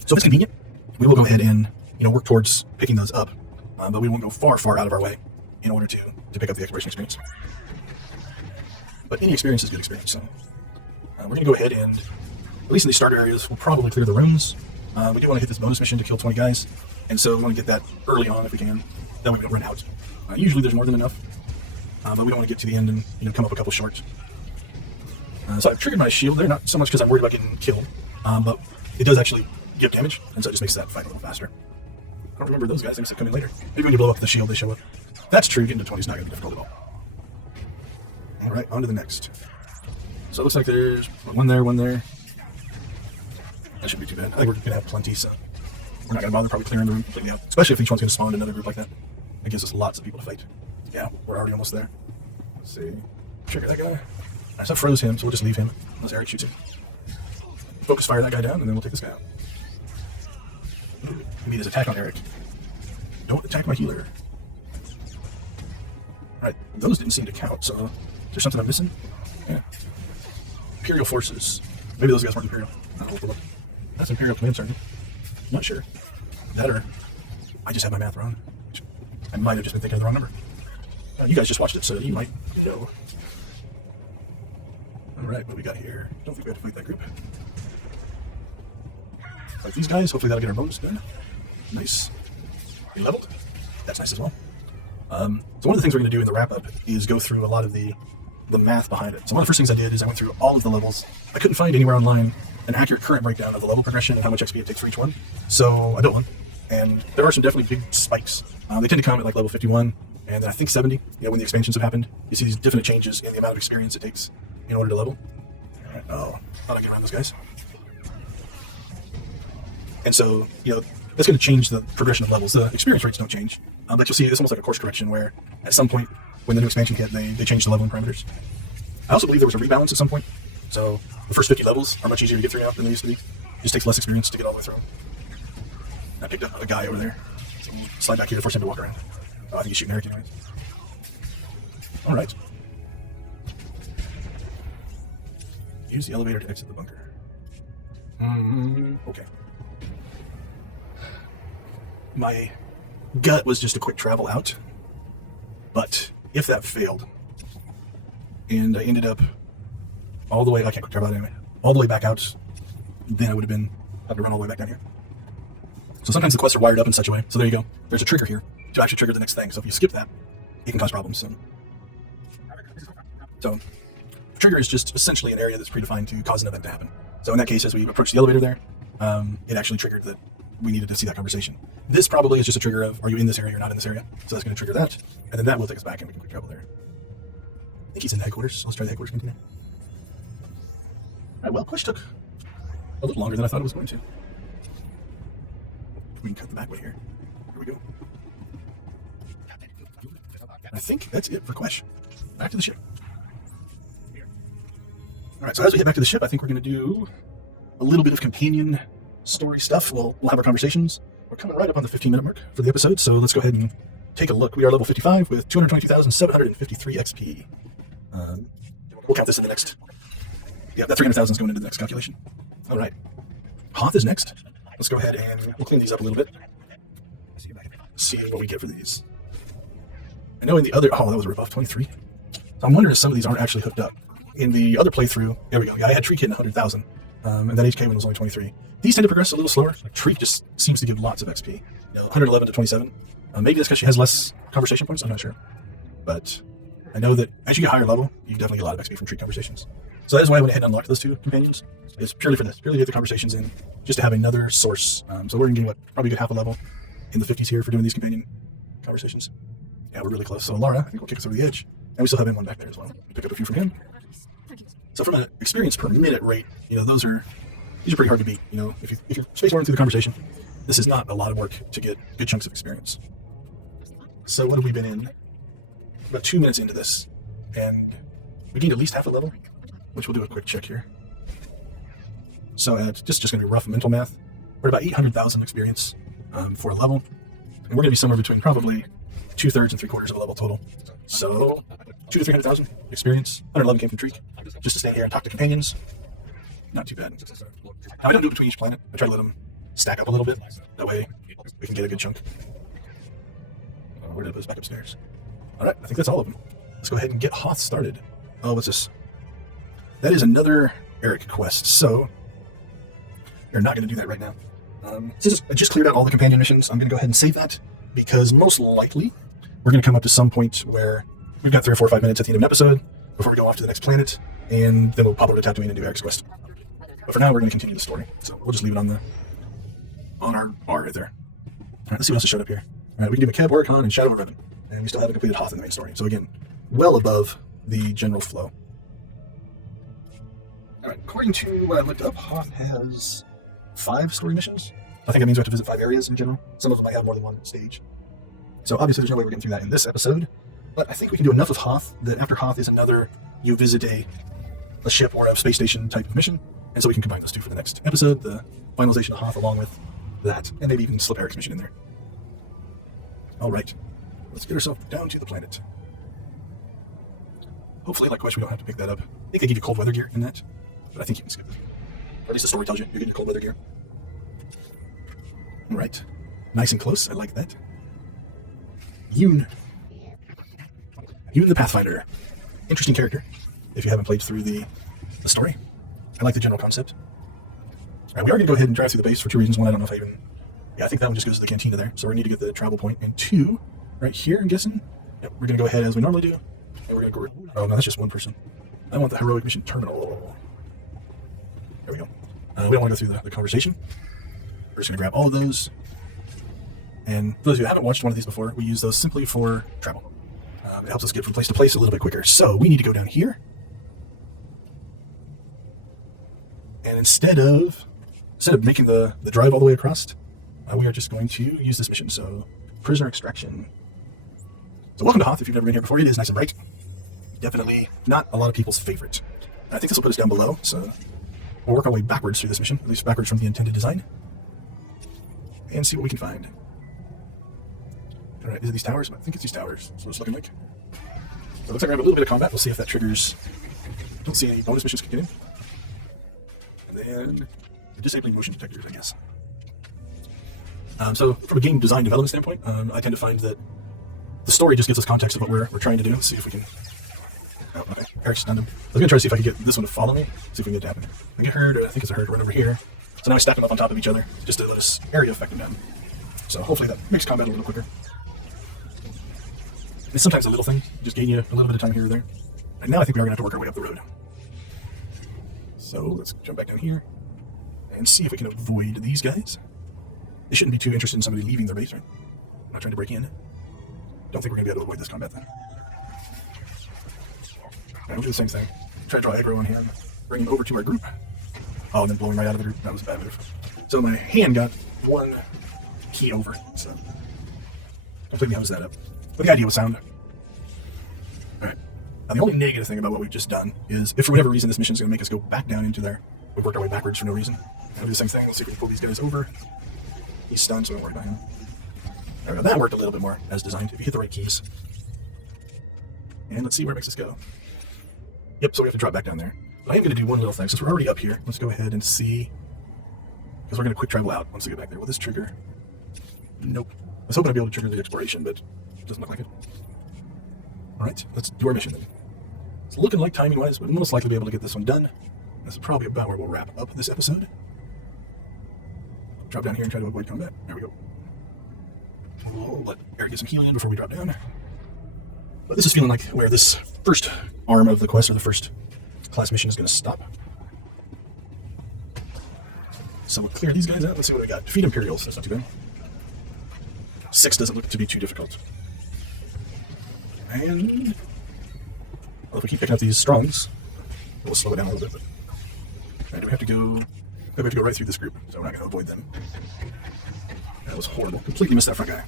So if it's convenient, we will go ahead and work towards picking those up, but we won't go far out of our way in order to pick up the exploration experience. But any experience is good experience, so we're going to go ahead and, at least in these starter areas, we'll probably clear the rooms. We do want to hit this bonus mission to kill 20 guys, and so we want to get that early on if we can, that way we don't run out. Usually there's more than enough, but we don't want to get to the end and come up a couple short. So I've triggered my shield there, not so much because I'm worried about getting killed, but it does actually give damage, and so it just makes that fight a little faster. I don't remember those guys, I guess they come in later. Maybe when you blow up the shield they show up. That's true, getting to 20 is not going to be difficult at all. Alright, on to the next. So it looks like there's one there, one there. That shouldn't be too bad. I think we're going to have plenty, so we're not going to bother probably clearing the room completely out. Especially if each one's going to spawn another group like that. It gives us lots of people to fight. Yeah, we're already almost there. Let's see. Trigger that guy. Alright, so I froze him, so we'll just leave him unless Eric shoots him. Focus fire that guy down, and then we'll take this guy out. Meet his attack on Eric. Don't attack my healer. Alright, those didn't seem to count, so is there something I'm missing? Yeah. Imperial forces. Maybe those guys weren't Imperial. I don't know. That's Imperial Command Sergeant. Not sure. That or I just have my math wrong. I might have just been thinking of the wrong number. You guys just watched it, so you might go. Alright, what we got here? Don't think we have to fight that group. Like these guys, hopefully that'll get our bonus done. Nice. We leveled. That's nice as well. So one of the things we're going to do in the wrap-up is go through a lot of the math behind it. So one of the first things I did is I went through all of the levels. I couldn't find anywhere online an accurate current breakdown of the level progression and how much XP it takes for each one. So I built one. And there are some definitely big spikes. They tend to come at like level 51, and then I think 70, when the expansions have happened. You see these definite changes in the amount of experience it takes in order to level. Oh, how do I get around those guys? And so, that's going to change the progression of levels. The experience rates don't change, but you'll see it's almost like a course correction where at some point when the new expansion hit, they changed the leveling parameters. I also believe there was a rebalance at some point. So the first 50 levels are much easier to get through now than they used to be. It just takes less experience to get all the way through. I picked up a guy over there. So we'll slide back here to force him to walk around. Oh, I think he's shooting Eric anyways. All right. Use the elevator to exit the bunker. Okay. My gut was just a quick travel out, but if that failed, and I ended up all the way, I can't quick travel out anyway, all the way back out, then I would have had to run all the way back down here. So sometimes the quests are wired up in such a way, so there you go. There's a trigger here to actually trigger the next thing. So if you skip that, it can cause problems. So the trigger is just essentially an area that's predefined to cause an event to happen. So in that case, as we approach the elevator there, it actually triggered that we needed to see that conversation. This probably is just a trigger of, are you in this area or not in this area? So that's going to trigger that, and then that will take us back and we can quick travel there. I think he's in the headquarters, so let's try the headquarters container. Alright, well, push took a little longer than I thought it was going to. We can cut the back way here. Here we go. I think that's it for Quesh. Back to the ship. Alright, so as we head back to the ship, I think we're going to do a little bit of companion story stuff. We'll have our conversations. We're coming right up on the 15-minute mark for the episode, so let's go ahead and take a look. We are level 55 with 222,753 XP. We'll count this in the next. Yeah, that 300,000 is going into the next calculation. All right. Hoth is next. Let's go ahead and we'll clean these up a little bit. See what we get for these. I know in the other... Oh, that was a ripoff, 23. So I'm wondering if some of these aren't actually hooked up. In the other playthrough, there we go. Yeah, I had Tree Kid in 100,000. And that HK one was only 23. These tend to progress a little slower. Tree just seems to give lots of XP. 111 to 27. Maybe that's because she has less conversation points. I'm not sure. But I know that as you get higher level, you can definitely get a lot of XP from Tree conversations. So that is why I went ahead and unlocked those two companions. It's purely for this. Purely to get the conversations in. Just to have another source. So we're going to get, probably a good half a level in the 50s here for doing these companion conversations. Yeah, we're really close. So Lara, I think will kick us over the edge. And we still have M1 back there as well. We pick up a few from him. So from an experience per minute rate, these are pretty hard to beat. If you're space running through the conversation, this is not a lot of work to get good chunks of experience. So what have we been in? About 2 minutes into this, and we gained at least half a level, which we'll do a quick check here. So it's just going to be rough mental math. We're at about 800,000 experience for a level, and we're going to be somewhere between probably 2/3 and 3/4 of a level total. So 200,000 to 300,000 experience. 111 came from Treek. Just to stay here and talk to companions. Not too bad. Now I don't do it between each planet. I try to let them stack up a little bit. That way we can get a good chunk. Where did I put this back upstairs? Alright, I think that's all of them. Let's go ahead and get Hoth started. Oh, what's this? That is another Eric quest. So you're not going to do that right now. Since I just cleared out all the companion missions, I'm going to go ahead and save that, because most likely we're going to come up to some point where we've got 3 or 4 or 5 minutes at the end of an episode before we go off to the next planet, and then we'll pop over to Tatooine and do Eric's quest. But for now, we're going to continue the story. So we'll just leave it on our bar right there. All right, let's see what else has showed up here. All right, we can do McKeb, Oricon, and Shadow of Revan. And we still haven't completed Hoth in the main story. So again, well above the general flow. Alright, according to what I looked up, Hoth has 5 story missions. I think that means we have to visit 5 areas in general. Some of them might have more than one stage. So obviously there's no way we're getting through that in this episode, but I think we can do enough of Hoth that after Hoth is another you visit a ship or a space station type of mission, and so we can combine those two for the next episode, the finalization of Hoth along with that, and maybe even slip Eric's mission in there. Alright, let's get ourselves down to the planet. Hopefully, like Quest, we don't have to pick that up. I think they give you cold weather gear in that, but I think you can skip it. Or at least the story tells you you get your cold weather gear. Alright, nice and close, I like that. Yoon the Pathfinder. Interesting character, if you haven't played through the story. I like the general concept. Alright, we are going to go ahead and drive through the base for 2 reasons. One, I don't know if I even... Yeah, I think that one just goes to the cantina there, so we need to get the travel point. And 2, right here, I'm guessing. Yep, we're going to go ahead as we normally do. And we're going to go... Oh, no, that's just one person. I want the heroic mission terminal. There we go. We don't want to go through the conversation. We're just going to grab all of those. And for those of you who haven't watched one of these before, we use those simply for travel. It helps us get from place to place a little bit quicker. So we need to go down here. And instead of making the drive all the way across, we are just going to use this mission. So, prisoner extraction. So welcome to Hoth if you've never been here before. It is nice and bright. Definitely not a lot of people's favorite. I think this will put us down below, so we'll work our way backwards through this mission, at least backwards from the intended design, and see what we can find. Alright, is it these towers? I think it's these towers. That's what it's looking like. So it looks like we have a little bit of combat. We'll see if that triggers... Don't see any bonus missions kicking in. And then disabling motion detectors, I guess. So from a game design development standpoint, I tend to find that the story just gives us context of what we're trying to do. Let's see if we can... Oh, okay. Eric's stunned him. I was going to try to see if I could get this one to follow me. See if we can get it to happen. I think I heard, or I think it's a herd right over here. So now I stack them up on top of each other just to let us area effect them down. So hopefully that makes combat a little quicker. It's sometimes a little thing, just gain you a little bit of time here or there. And now I think we are going to have to work our way up the road. So let's jump back down here and see if we can avoid these guys. They shouldn't be too interested in somebody leaving their base, right? I'm not trying to break in. Don't think we're going to be able to avoid this combat then. Alright, we'll do the same thing. Try to draw aggro on him, bring him over to our group. Oh, and then blowing right out of the group. That was a bad move. So my hand got one key over, so completely hosed that up. But the idea was sound. Alright. Now the only negative thing about what we've just done is if for whatever reason this mission is going to make us go back down into there, we've worked our way backwards for no reason. And we'll do the same thing. Let's see if we can pull these guys over. He's stunned, so don't worry about him. Alright, that worked a little bit more as designed if you hit the right keys. And let's see where it makes us go. Yep, so we have to drop back down there. But I am going to do one little thing. Since we're already up here, let's go ahead and see. Because we're going to quick travel out once we get back there. Will this trigger? Nope. I was hoping I'd be able to trigger the exploration, but it doesn't look like it. Alright, let's do our mission then. It's looking like timing-wise, we'll most likely be able to get this one done. This is probably about where we'll wrap up this episode. Drop down here and try to avoid combat. There we go. We'll let Eric get some healing in before we drop down. But this is feeling like where this first arm of the quest, or the first class mission, is going to stop. So we'll clear these guys out. Let's see what we got. Defeat Imperials. That's not too bad. 6 doesn't look to be too difficult. And well, if we keep picking up these strongs, we'll slow it down a little bit. And do we have to go? We have to go right through this group, so we're not going to avoid them. That was horrible. Completely missed that front guy.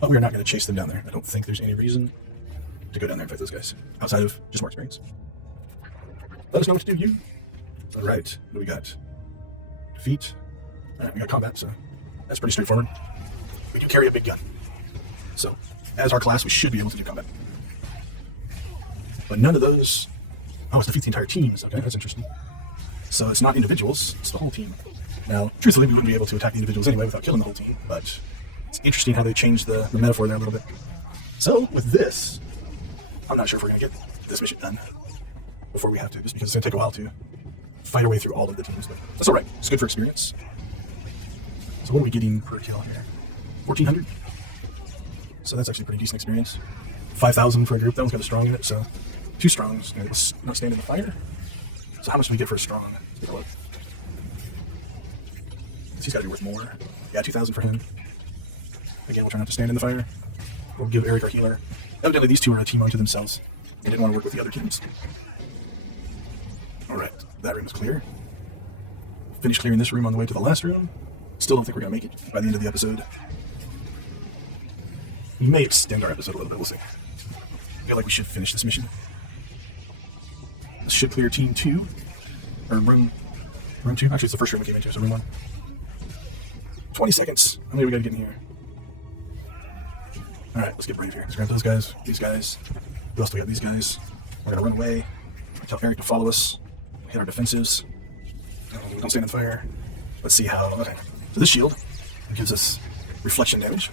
But we're not going to chase them down there. I don't think there's any reason to go down there and fight those guys, outside of just more experience. Let us know what to do, you. Alright, what do we got? Defeat. Alright, we got combat, so that's pretty straightforward. We do carry a big gun. So, as our class, we should be able to do combat. But none of those... Oh, it's defeat the entire teams. Okay, that's interesting. So it's not individuals, it's the whole team. Now, truthfully, we wouldn't be able to attack the individuals anyway without killing the whole team, but it's interesting how they changed the metaphor there a little bit. So, with this, I'm not sure if we're going to get this mission done before we have to, just because it's going to take a while to fight our way through all of the teams, but that's alright. It's good for experience. So what are we getting per kill here? 1,400? So that's actually a pretty decent experience. 5,000 for a group. That one's got a strong in it, so 2 strongs. Not stand in the fire. So how much do we get for a strong? Let's take a look. He's got to be worth more. Yeah, 2,000 for him. Again, we'll try not to stand in the fire. We'll give Eric our healer. Evidently, these two are a team unto themselves. They didn't want to work with the other teams. That room is clear. Finish clearing this room on the way to the last room. Still don't think we're going to make it by the end of the episode. We may extend our episode a little bit, we'll see. I feel like we should finish this mission. This should clear team 2. Or room 2. Actually, it's the first room we came into, so room 1. 20 seconds. How many we gotta get in here? Alright, let's get brave here. Let's grab those guys, these guys. Who else do we got? These guys. We're gonna run away. Tell Eric to follow us. Hit our defensives. Don't stand on fire. Let's see how. Okay. So this shield gives us reflection damage.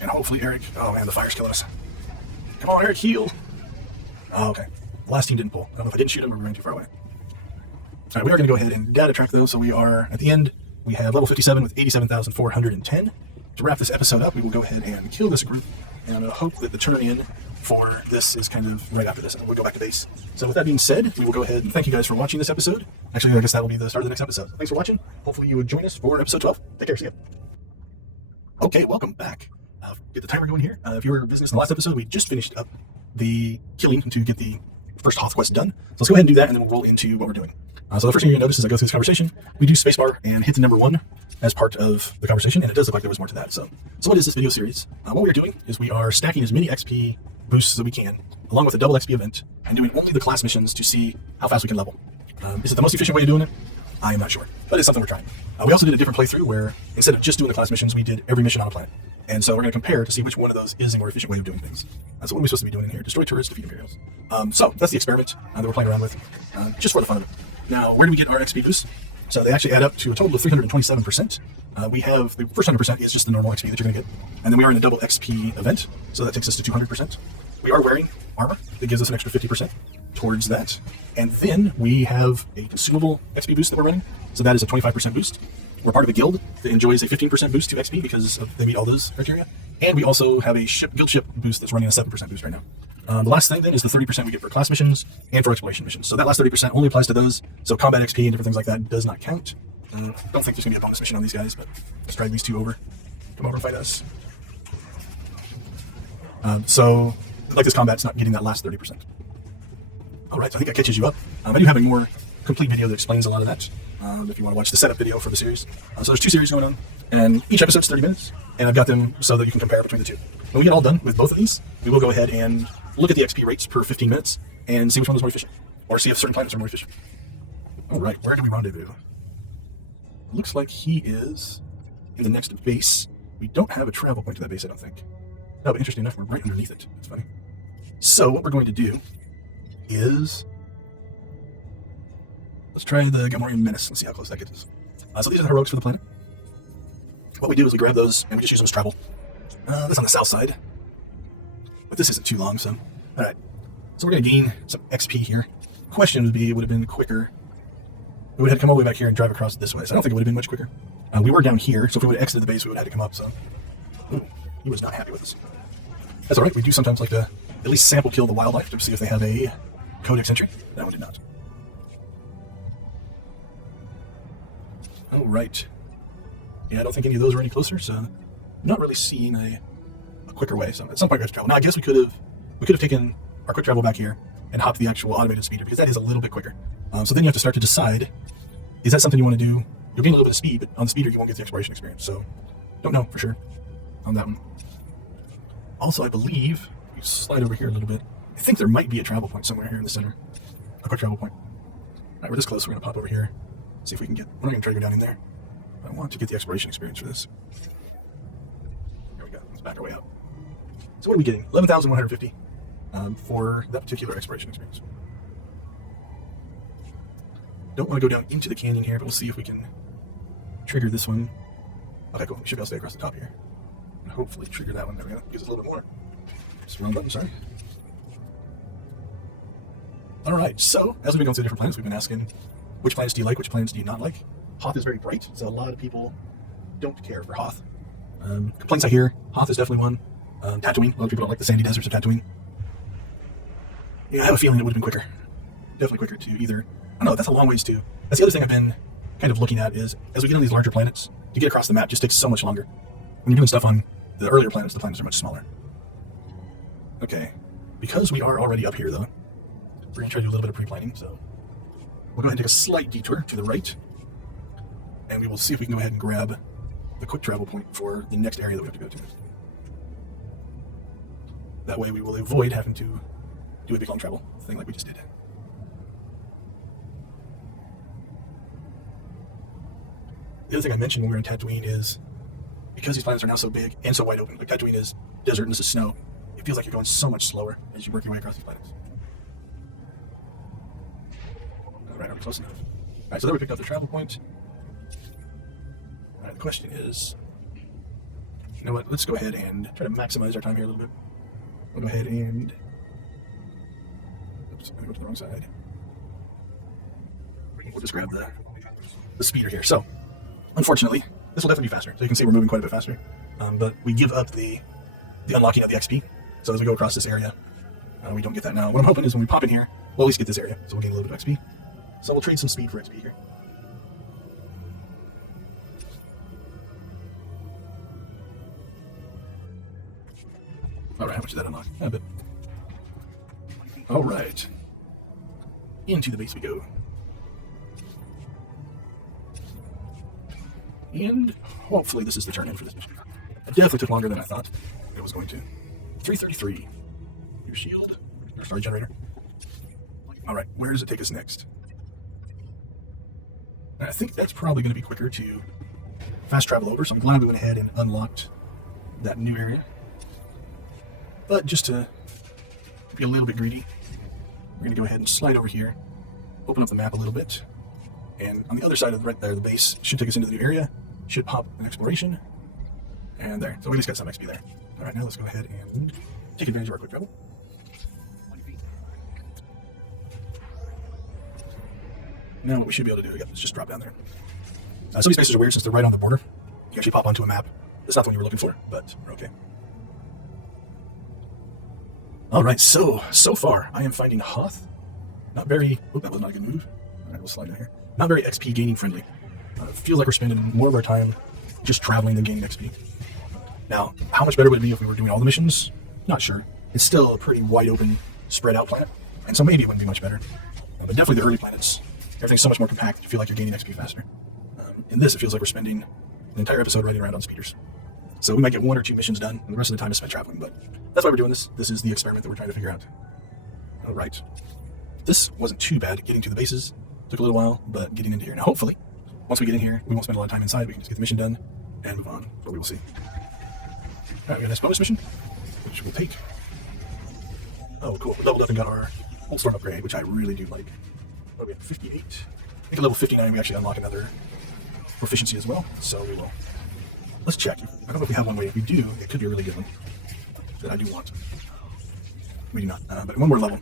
And hopefully Eric. Oh man, the fire's killing us. Come on, Eric, heal. Oh, okay. The last team didn't pull. I don't know if I didn't shoot him or we ran too far away. Alright, we are going to go ahead and data track those. So we are at the end. We have level 57 with 87,410. To wrap this episode up, we will go ahead and kill this group. And I hope that the turn-in for this is kind of right after this, and we'll go back to base. So with that being said, we will go ahead and thank you guys for watching this episode. Actually, I guess that will be the start of the next episode. Thanks for watching. Hopefully you would join us for episode 12. Take care. See ya. Okay, welcome back. Get the timer going here. If you were business in the last episode, we just finished up the killing to get the first Hoth quest done. So let's go ahead and do that, and then we'll roll into what we're doing. So the first thing you're going to notice as I go through this conversation, we do spacebar and hit the number 1 as part of the conversation, and it does look like there was more to that. So what is this video series? What we are doing is we are stacking as many XP boosts as we can, along with a double XP event, and doing only the class missions to see how fast we can level. Is it the most efficient way of doing it? I am not sure, but it's something we're trying. We also did a different playthrough where instead of just doing the class missions, we did every mission on a planet. And so we're going to compare to see which one of those is a more efficient way of doing things. So what are we supposed to be doing in here? Destroy turrets, defeat Imperials. So that's the experiment that we're playing around with, just for the fun of it. Now, where do we get our XP boosts? So they actually add up to a total of 327%. We have the first 100% is just the normal XP that you're going to get. And then we are in a double XP event, so that takes us to 200%. We are wearing armor that gives us an extra 50% towards that. And then we have a consumable XP boost that we're running. So that is a 25% boost. We're part of a guild that enjoys a 15% boost to XP because they meet all those criteria. And we also have a guild ship boost that's running a 7% boost right now. The last thing then is the 30% we get for class missions and for exploration missions. So that last 30% only applies to those. So combat XP and different things like that does not count. Don't think there's going to be a bonus mission on these guys, but let's drag these two over. Come over and fight us. So like this combat's not getting that last 30%. Alright, so I think that catches you up. I do have a more complete video that explains a lot of that. If you want to watch the setup video for the series. So there's 2 series going on, and each episode's 30 minutes, and I've got them so that you can compare between the 2. When we get all done with both of these, we will go ahead and look at the XP rates per 15 minutes and see which one is more efficient, or see if certain planets are more efficient. Alright, where do we rendezvous? Looks like he is in the next base. We don't have a travel point to that base, I don't think. No, but interesting enough, we're right underneath it. That's funny. So what we're going to do is let's try the Gamorrean Menace and see how close that gets us. So these are the heroics for the planet. What we do is we grab those and we just use them as travel. This on the south side. But this isn't too long, so. Alright. So we're going to gain some XP here. Question would be, it would have been quicker. We would have to come all the way back here and drive across this way, so I don't think it would have been much quicker. We were down here, so if we would have exited the base, we would have had to come up, so. Ooh, he was not happy with us. That's alright, we do sometimes like to at least sample kill the wildlife to see if they have a codex entry. That one did not. Alright. Yeah, I don't think any of those are any closer, so I'm not really seeing a quicker way. So at some point we have to travel. Now I guess we could have taken our quick travel back here and hopped the actual automated speeder, because that is a little bit quicker. So then you have to start to decide, is that something you want to do? You'll gain a little bit of speed, but on the speeder you won't get the exploration experience. So don't know for sure on that one. Also, I believe, if you slide over here a little bit, I think there might be a travel point somewhere here in the center. A quick travel point. Alright, we're this close, we're going to pop over here. See if we can get, we're not going to try to go down in there. I want to get the exploration experience for this. There we go, let's back our way up. So what are we getting? 11,150 for that particular exploration experience. Don't want to go down into the canyon here, but we'll see if we can trigger this one. Okay, cool, we should be able to stay across the top here. And hopefully trigger that one. There we go, gives us a little bit more. Just wrong button, sorry. Alright, so as we've been going through different planets, we've been asking, which planets do you like, which planets do you not like? Hoth is very bright, so a lot of people don't care for Hoth. Complaints I hear, Hoth is definitely one. Tatooine, a lot of people don't like the sandy deserts of Tatooine. Yeah, I have a feeling it would have been quicker. Definitely quicker to either, I don't know, that's a long ways too. That's the other thing I've been kind of looking at is, as we get on these larger planets, to get across the map just takes so much longer. When you're doing stuff on the earlier planets, the planets are much smaller. Okay, because we are already up here though, We're going to try to do a little bit of pre-planning, so we'll go ahead and take a slight detour to the right, and we will see if we can go ahead and grab the quick travel point for the next area that we have to go to. That way we will avoid having to do a big long travel thing like we just did. The other thing I mentioned when we were in Tatooine is, because these planets are now so big and so wide open, like Tatooine is desert and this is snow, it feels like you're going so much slower as you work your way across these planets. Alright, are we close enough? Alright, so there we picked up the travel point. Alright, the question is, you know what, let's go ahead and try to maximize our time here a little bit. We'll go ahead and, oops, I'm going to go to the wrong side. We'll just grab the speeder here. So, unfortunately, this will definitely be faster. So you can see we're moving quite a bit faster. But we give up the unlocking of the XP. So as we go across this area, we don't get that now. What I'm hoping is when we pop in here, we'll at least get this area. So we'll gain a little bit of XP. So we'll trade some speed for XP here. Alright, how much did that unlock? A bit. Alright. Into the base we go. And hopefully this is the turn in for this mission. It definitely took longer than I thought it was going to. 333. Your shield. Your star generator. Alright, where does it take us next? I think that's probably going to be quicker to fast travel over, so I'm glad we went ahead and unlocked that new area. But just to be a little bit greedy, we're going to go ahead and slide over here, open up the map a little bit, and on the other side of right there, the base should take us into the new area, should pop an exploration, and there. So we just got some XP there. Alright, now let's go ahead and take advantage of our quick travel. Now what we should be able to do is just drop down there. Some of these bases are weird since they're right on the border. You actually pop onto a map. That's not the one you were looking for, but we're okay. Alright, so far I am finding Hoth not very... Oop, that was not a good move. Alright, we'll slide down here. Not very XP gaining friendly. It feels like we're spending more of our time just traveling than gaining XP. Now, how much better would it be if we were doing all the missions? Not sure. It's still a pretty wide open, spread out planet, and so maybe it wouldn't be much better. But definitely the early planets, everything's so much more compact, you feel like you're gaining XP faster. In this, it feels like we're spending an entire episode riding around on speeders. So we might get 1 or 2 missions done, and the rest of the time is spent traveling, but that's why we're doing this. This is the experiment that we're trying to figure out. Alright. This wasn't too bad getting to the bases. Took a little while, but getting into here. Now hopefully, once we get in here, we won't spend a lot of time inside. We can just get the mission done and move on, but we will see. Alright, we got this bonus mission, which we'll take. Oh, cool. We leveled up and got our Old Storm upgrade, which I really do like. What are we at? 58? I think at level 59 we actually unlock another proficiency as well, so we will. Let's check. I don't know if we have one way. If we do, it could be a really good one that I do want. We do not. But at one more level,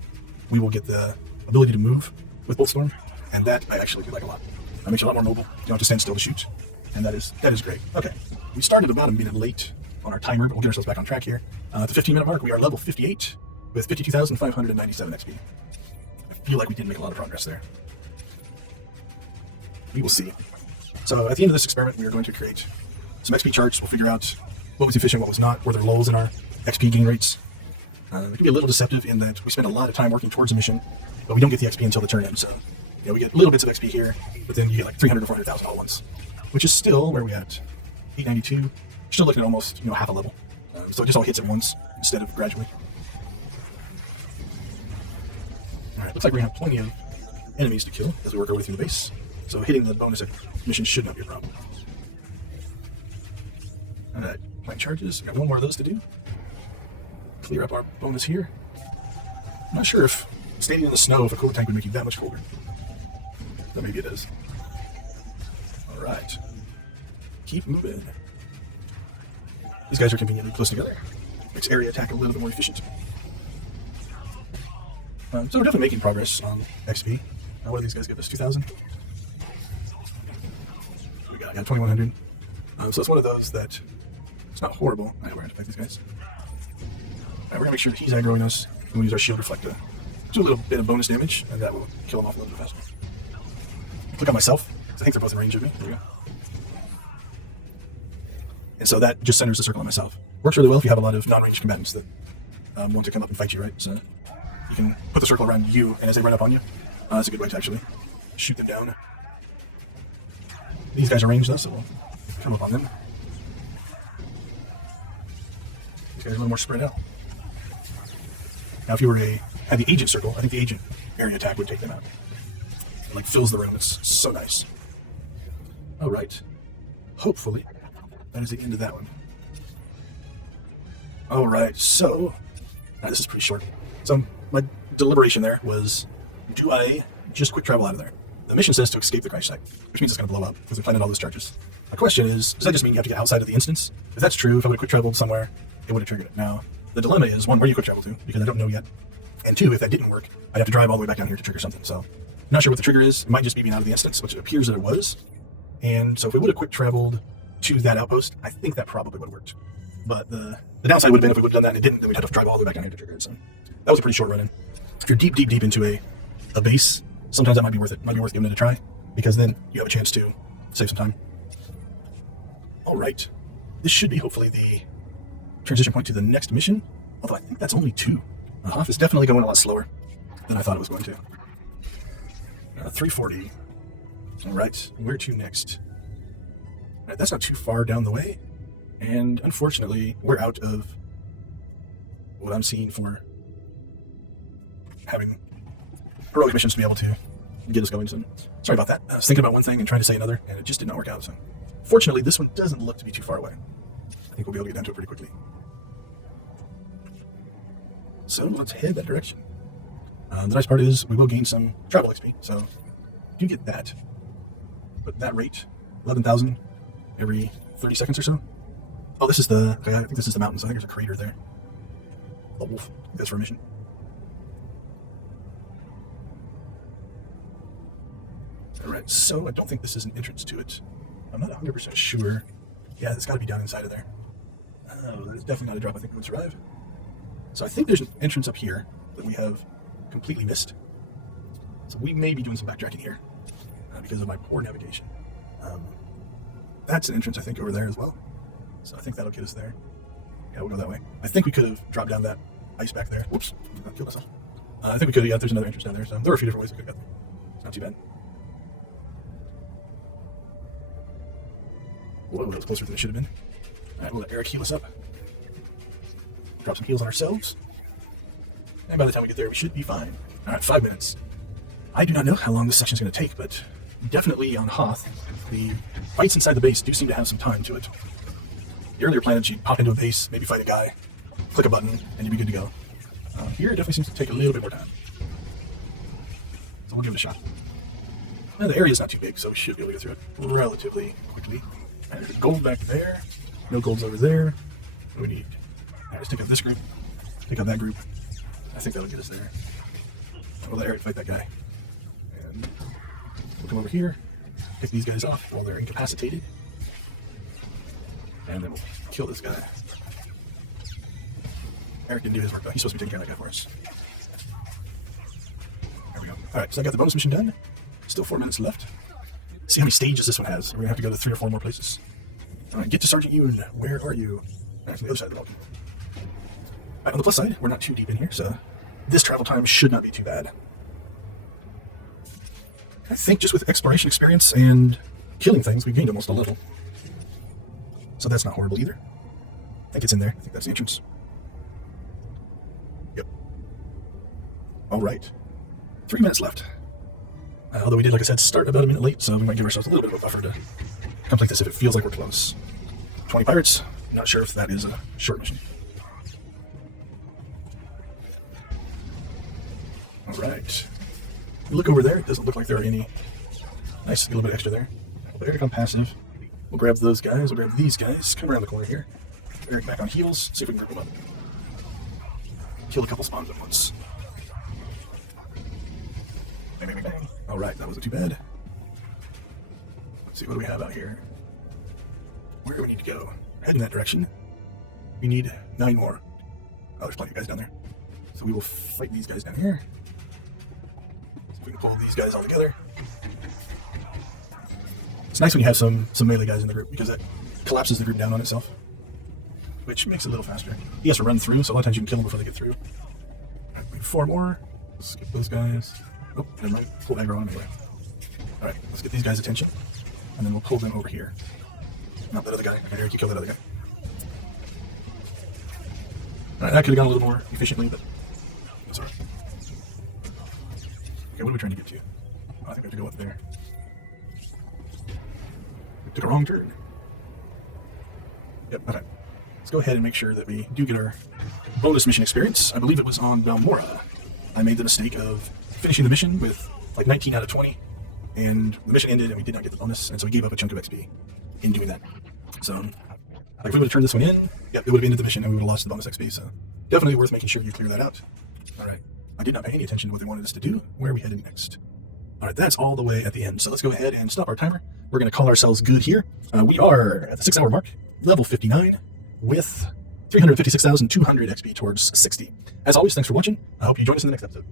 we will get the ability to move with Bolt Storm, and that I actually do like a lot. That makes you a lot more mobile. You don't have to stand still to shoot, and that is great. Okay, we started about a minute late on our timer, but we'll get ourselves back on track here. At the 15-minute mark, we are level 58 with 52,597 XP. I feel like we didn't make a lot of progress there. We will see. So at the end of this experiment, we are going to create some XP charts. We'll figure out what was efficient, what was not, were there lulls in our XP gain rates. It can be a little deceptive in that we spend a lot of time working towards a mission, but we don't get the XP until the turn in. So, we get little bits of XP here, but then you get like 300 to 400,000 all at once, which is still where we at 892. Still looking at almost half a level. So it just all hits at once instead of gradually. All right, looks like we're gonna have plenty of enemies to kill as we work our way through the base. So hitting the bonus mission should not be a problem. All right, plant charges. Got 1 more of those to do. Clear up our bonus here. I'm not sure if standing in the snow with a cooler tank would make you that much colder. But maybe it is. Alright. Keep moving. These guys are conveniently close together. Makes area attack a little bit more efficient. So we're definitely making progress on XP. What do these guys give us? 2,000? We got 2,100. So it's one of those that it's not horrible. We're going to fight these guys. We're going to make sure he's aggroing us, and we'll use our shield reflector. Do a little bit of bonus damage, and that will kill him off a little bit faster. Click on myself, because I think they're both in range of me. There we go. And so that just centers the circle on myself. Works really well if you have a lot of non-ranged combatants that want to come up and fight you, right? So you can put the circle around you, and as they run up on you, that's a good way to actually shoot them down. These guys are ranged though, so we'll come up on them. These guys are a little more spread out. Now, if you were had the agent circle, I think the agent area attack would take them out. It like fills the room. It's so nice. All right. Hopefully, that is the end of that one. All right. So, this is pretty short. So my deliberation there was, do I just quick travel out of there? The mission says to escape the crash site, which means it's going to blow up because we planted all those charges. My question is, does that just mean you have to get outside of the instance? If that's true, if I would have quick traveled somewhere, it would have triggered it. Now, the dilemma is, one, where do you quick travel to? Because I don't know yet. And two, if that didn't work, I'd have to drive all the way back down here to trigger something. So, I'm not sure what the trigger is. It might just be being out of the instance, which it appears that it was. And so if we would have quick traveled to that outpost, I think that probably would have worked. But the downside would have been if we would have done that and it didn't, then we'd have to drive all the way back down here to trigger it. So that was a pretty short run-in. If you're deep into a base, sometimes that might be worth it. Might be worth giving it a try, because then you have a chance to save some time. All right. This should be hopefully the transition point to the next mission, although I think that's only 2. Hoth is definitely going a lot slower than I thought it was going to. 340. All right, where to next? All right, that's not too far down the way, and unfortunately, we're out of what I'm seeing for having heroic missions to be able to get us going. So sorry about that. I was thinking about one thing and trying to say another, and it just did not work out. So fortunately, this one doesn't look to be too far away. I think we'll be able to get down to it pretty quickly. So let's head that direction. The nice part is we will gain some travel XP, so you get that. But that rate, 11,000 every 30 seconds or so. Oh, this is I think this is the mountains. I think there's a crater there. The wolf. That's for a mission. All right, so I don't think this is an entrance to it. I'm not 100% sure. Yeah, it's got to be down inside of there. That's definitely not a drop I think we would survive. So I think there's an entrance up here that we have completely missed. So we may be doing some backtracking here because of my poor navigation. That's an entrance I think over there as well. So I think that'll get us there. Yeah, we'll go that way. I think we could have dropped down that ice back there. Whoops, I killed myself. I think we could have, yeah, there's another entrance down there. So there were a few different ways we could have got there. It's not too bad. Whoa, that was closer than it should have been. All right, we'll let Eric heal us up. Drop some heals on ourselves. And by the time we get there, we should be fine. All right, 5 minutes. I do not know how long this section is going to take, but definitely on Hoth, the fights inside the base do seem to have some time to it. The earlier planets, you'd pop into a base, maybe fight a guy, click a button, and you'd be good to go. Here, it definitely seems to take a little bit more time. So we'll give it a shot. Now, the area's not too big, so we should be able to get through it relatively quickly. And there's gold back there. No gold's over there. We need... All right, let's take out this group. Take out that group. I think that'll get us there. We'll let Eric fight that guy. And we'll come over here, pick these guys off while they're incapacitated. And then we'll kill this guy. Eric didn't do his work though. He's supposed to be taking care of that guy for us. There we go. Alright, so I got the bonus mission done. Still 4 minutes left. See how many stages this one has. We're going to have to go to 3 or 4 more places. Alright, get to Sergeant Yoon. Where are you? That's on the other side of the mountain. Alright, on the plus side, we're not too deep in here, so this travel time should not be too bad. I think just with exploration experience and killing things, we've gained almost a level. So that's not horrible either. I think it's in there. I think that's the entrance. Yep. Alright. 3 minutes left. Although we did, like I said, start about a minute late, so we might give ourselves a little bit of a buffer to complete this if it feels like we're close. 20 pirates. Not sure if that is a short mission. Alright. Look over there. It doesn't look like there are any. Nice, a little bit extra there. We'll put Eric on passive. We'll grab those guys. We'll grab these guys. Come around the corner here. Eric back on heals. See if we can grab them up. Kill a couple spawns at once. Bang, bang, bang, bang. Alright, that wasn't too bad. Let's see, what do we have out here? Where do we need to go? Head in that direction. We need 9 more. Oh, there's plenty of guys down there. So we will fight these guys down here. See if we can pull these guys all together. It's nice when you have some melee guys in the group because that collapses the group down on itself, which makes it a little faster. He has to run through, so a lot of times you can kill him before they get through. We've 4 more. Skip those guys. Oh, never mind. Pull aggro on them anyway. Alright, let's get these guys' attention. And then we'll pull them over here. Not that other guy. Okay, Eric, you kill that other guy. Alright, that could have gone a little more efficiently, but that's alright. Okay, what are we trying to get to? Oh, I think we have to go up there. We took a wrong turn. Yep, okay. Let's go ahead and make sure that we do get our bonus mission experience. I believe it was on Balmora. I made the mistake of finishing the mission with like 19 out of 20, and the mission ended and we did not get the bonus, and so we gave up a chunk of XP in doing that. So, like if we would have turned this one in, yep, it would have ended the mission and we would have lost the bonus XP, so definitely worth making sure you clear that out. Alright, I did not pay any attention to what they wanted us to do. Where are we headed next? Alright, that's all the way at the end, so let's go ahead and stop our timer. We're going to call ourselves good here. We are at the 6 hour mark, level 59, with 356,200 XP towards 60. As always, thanks for watching. I hope you join us in the next episode.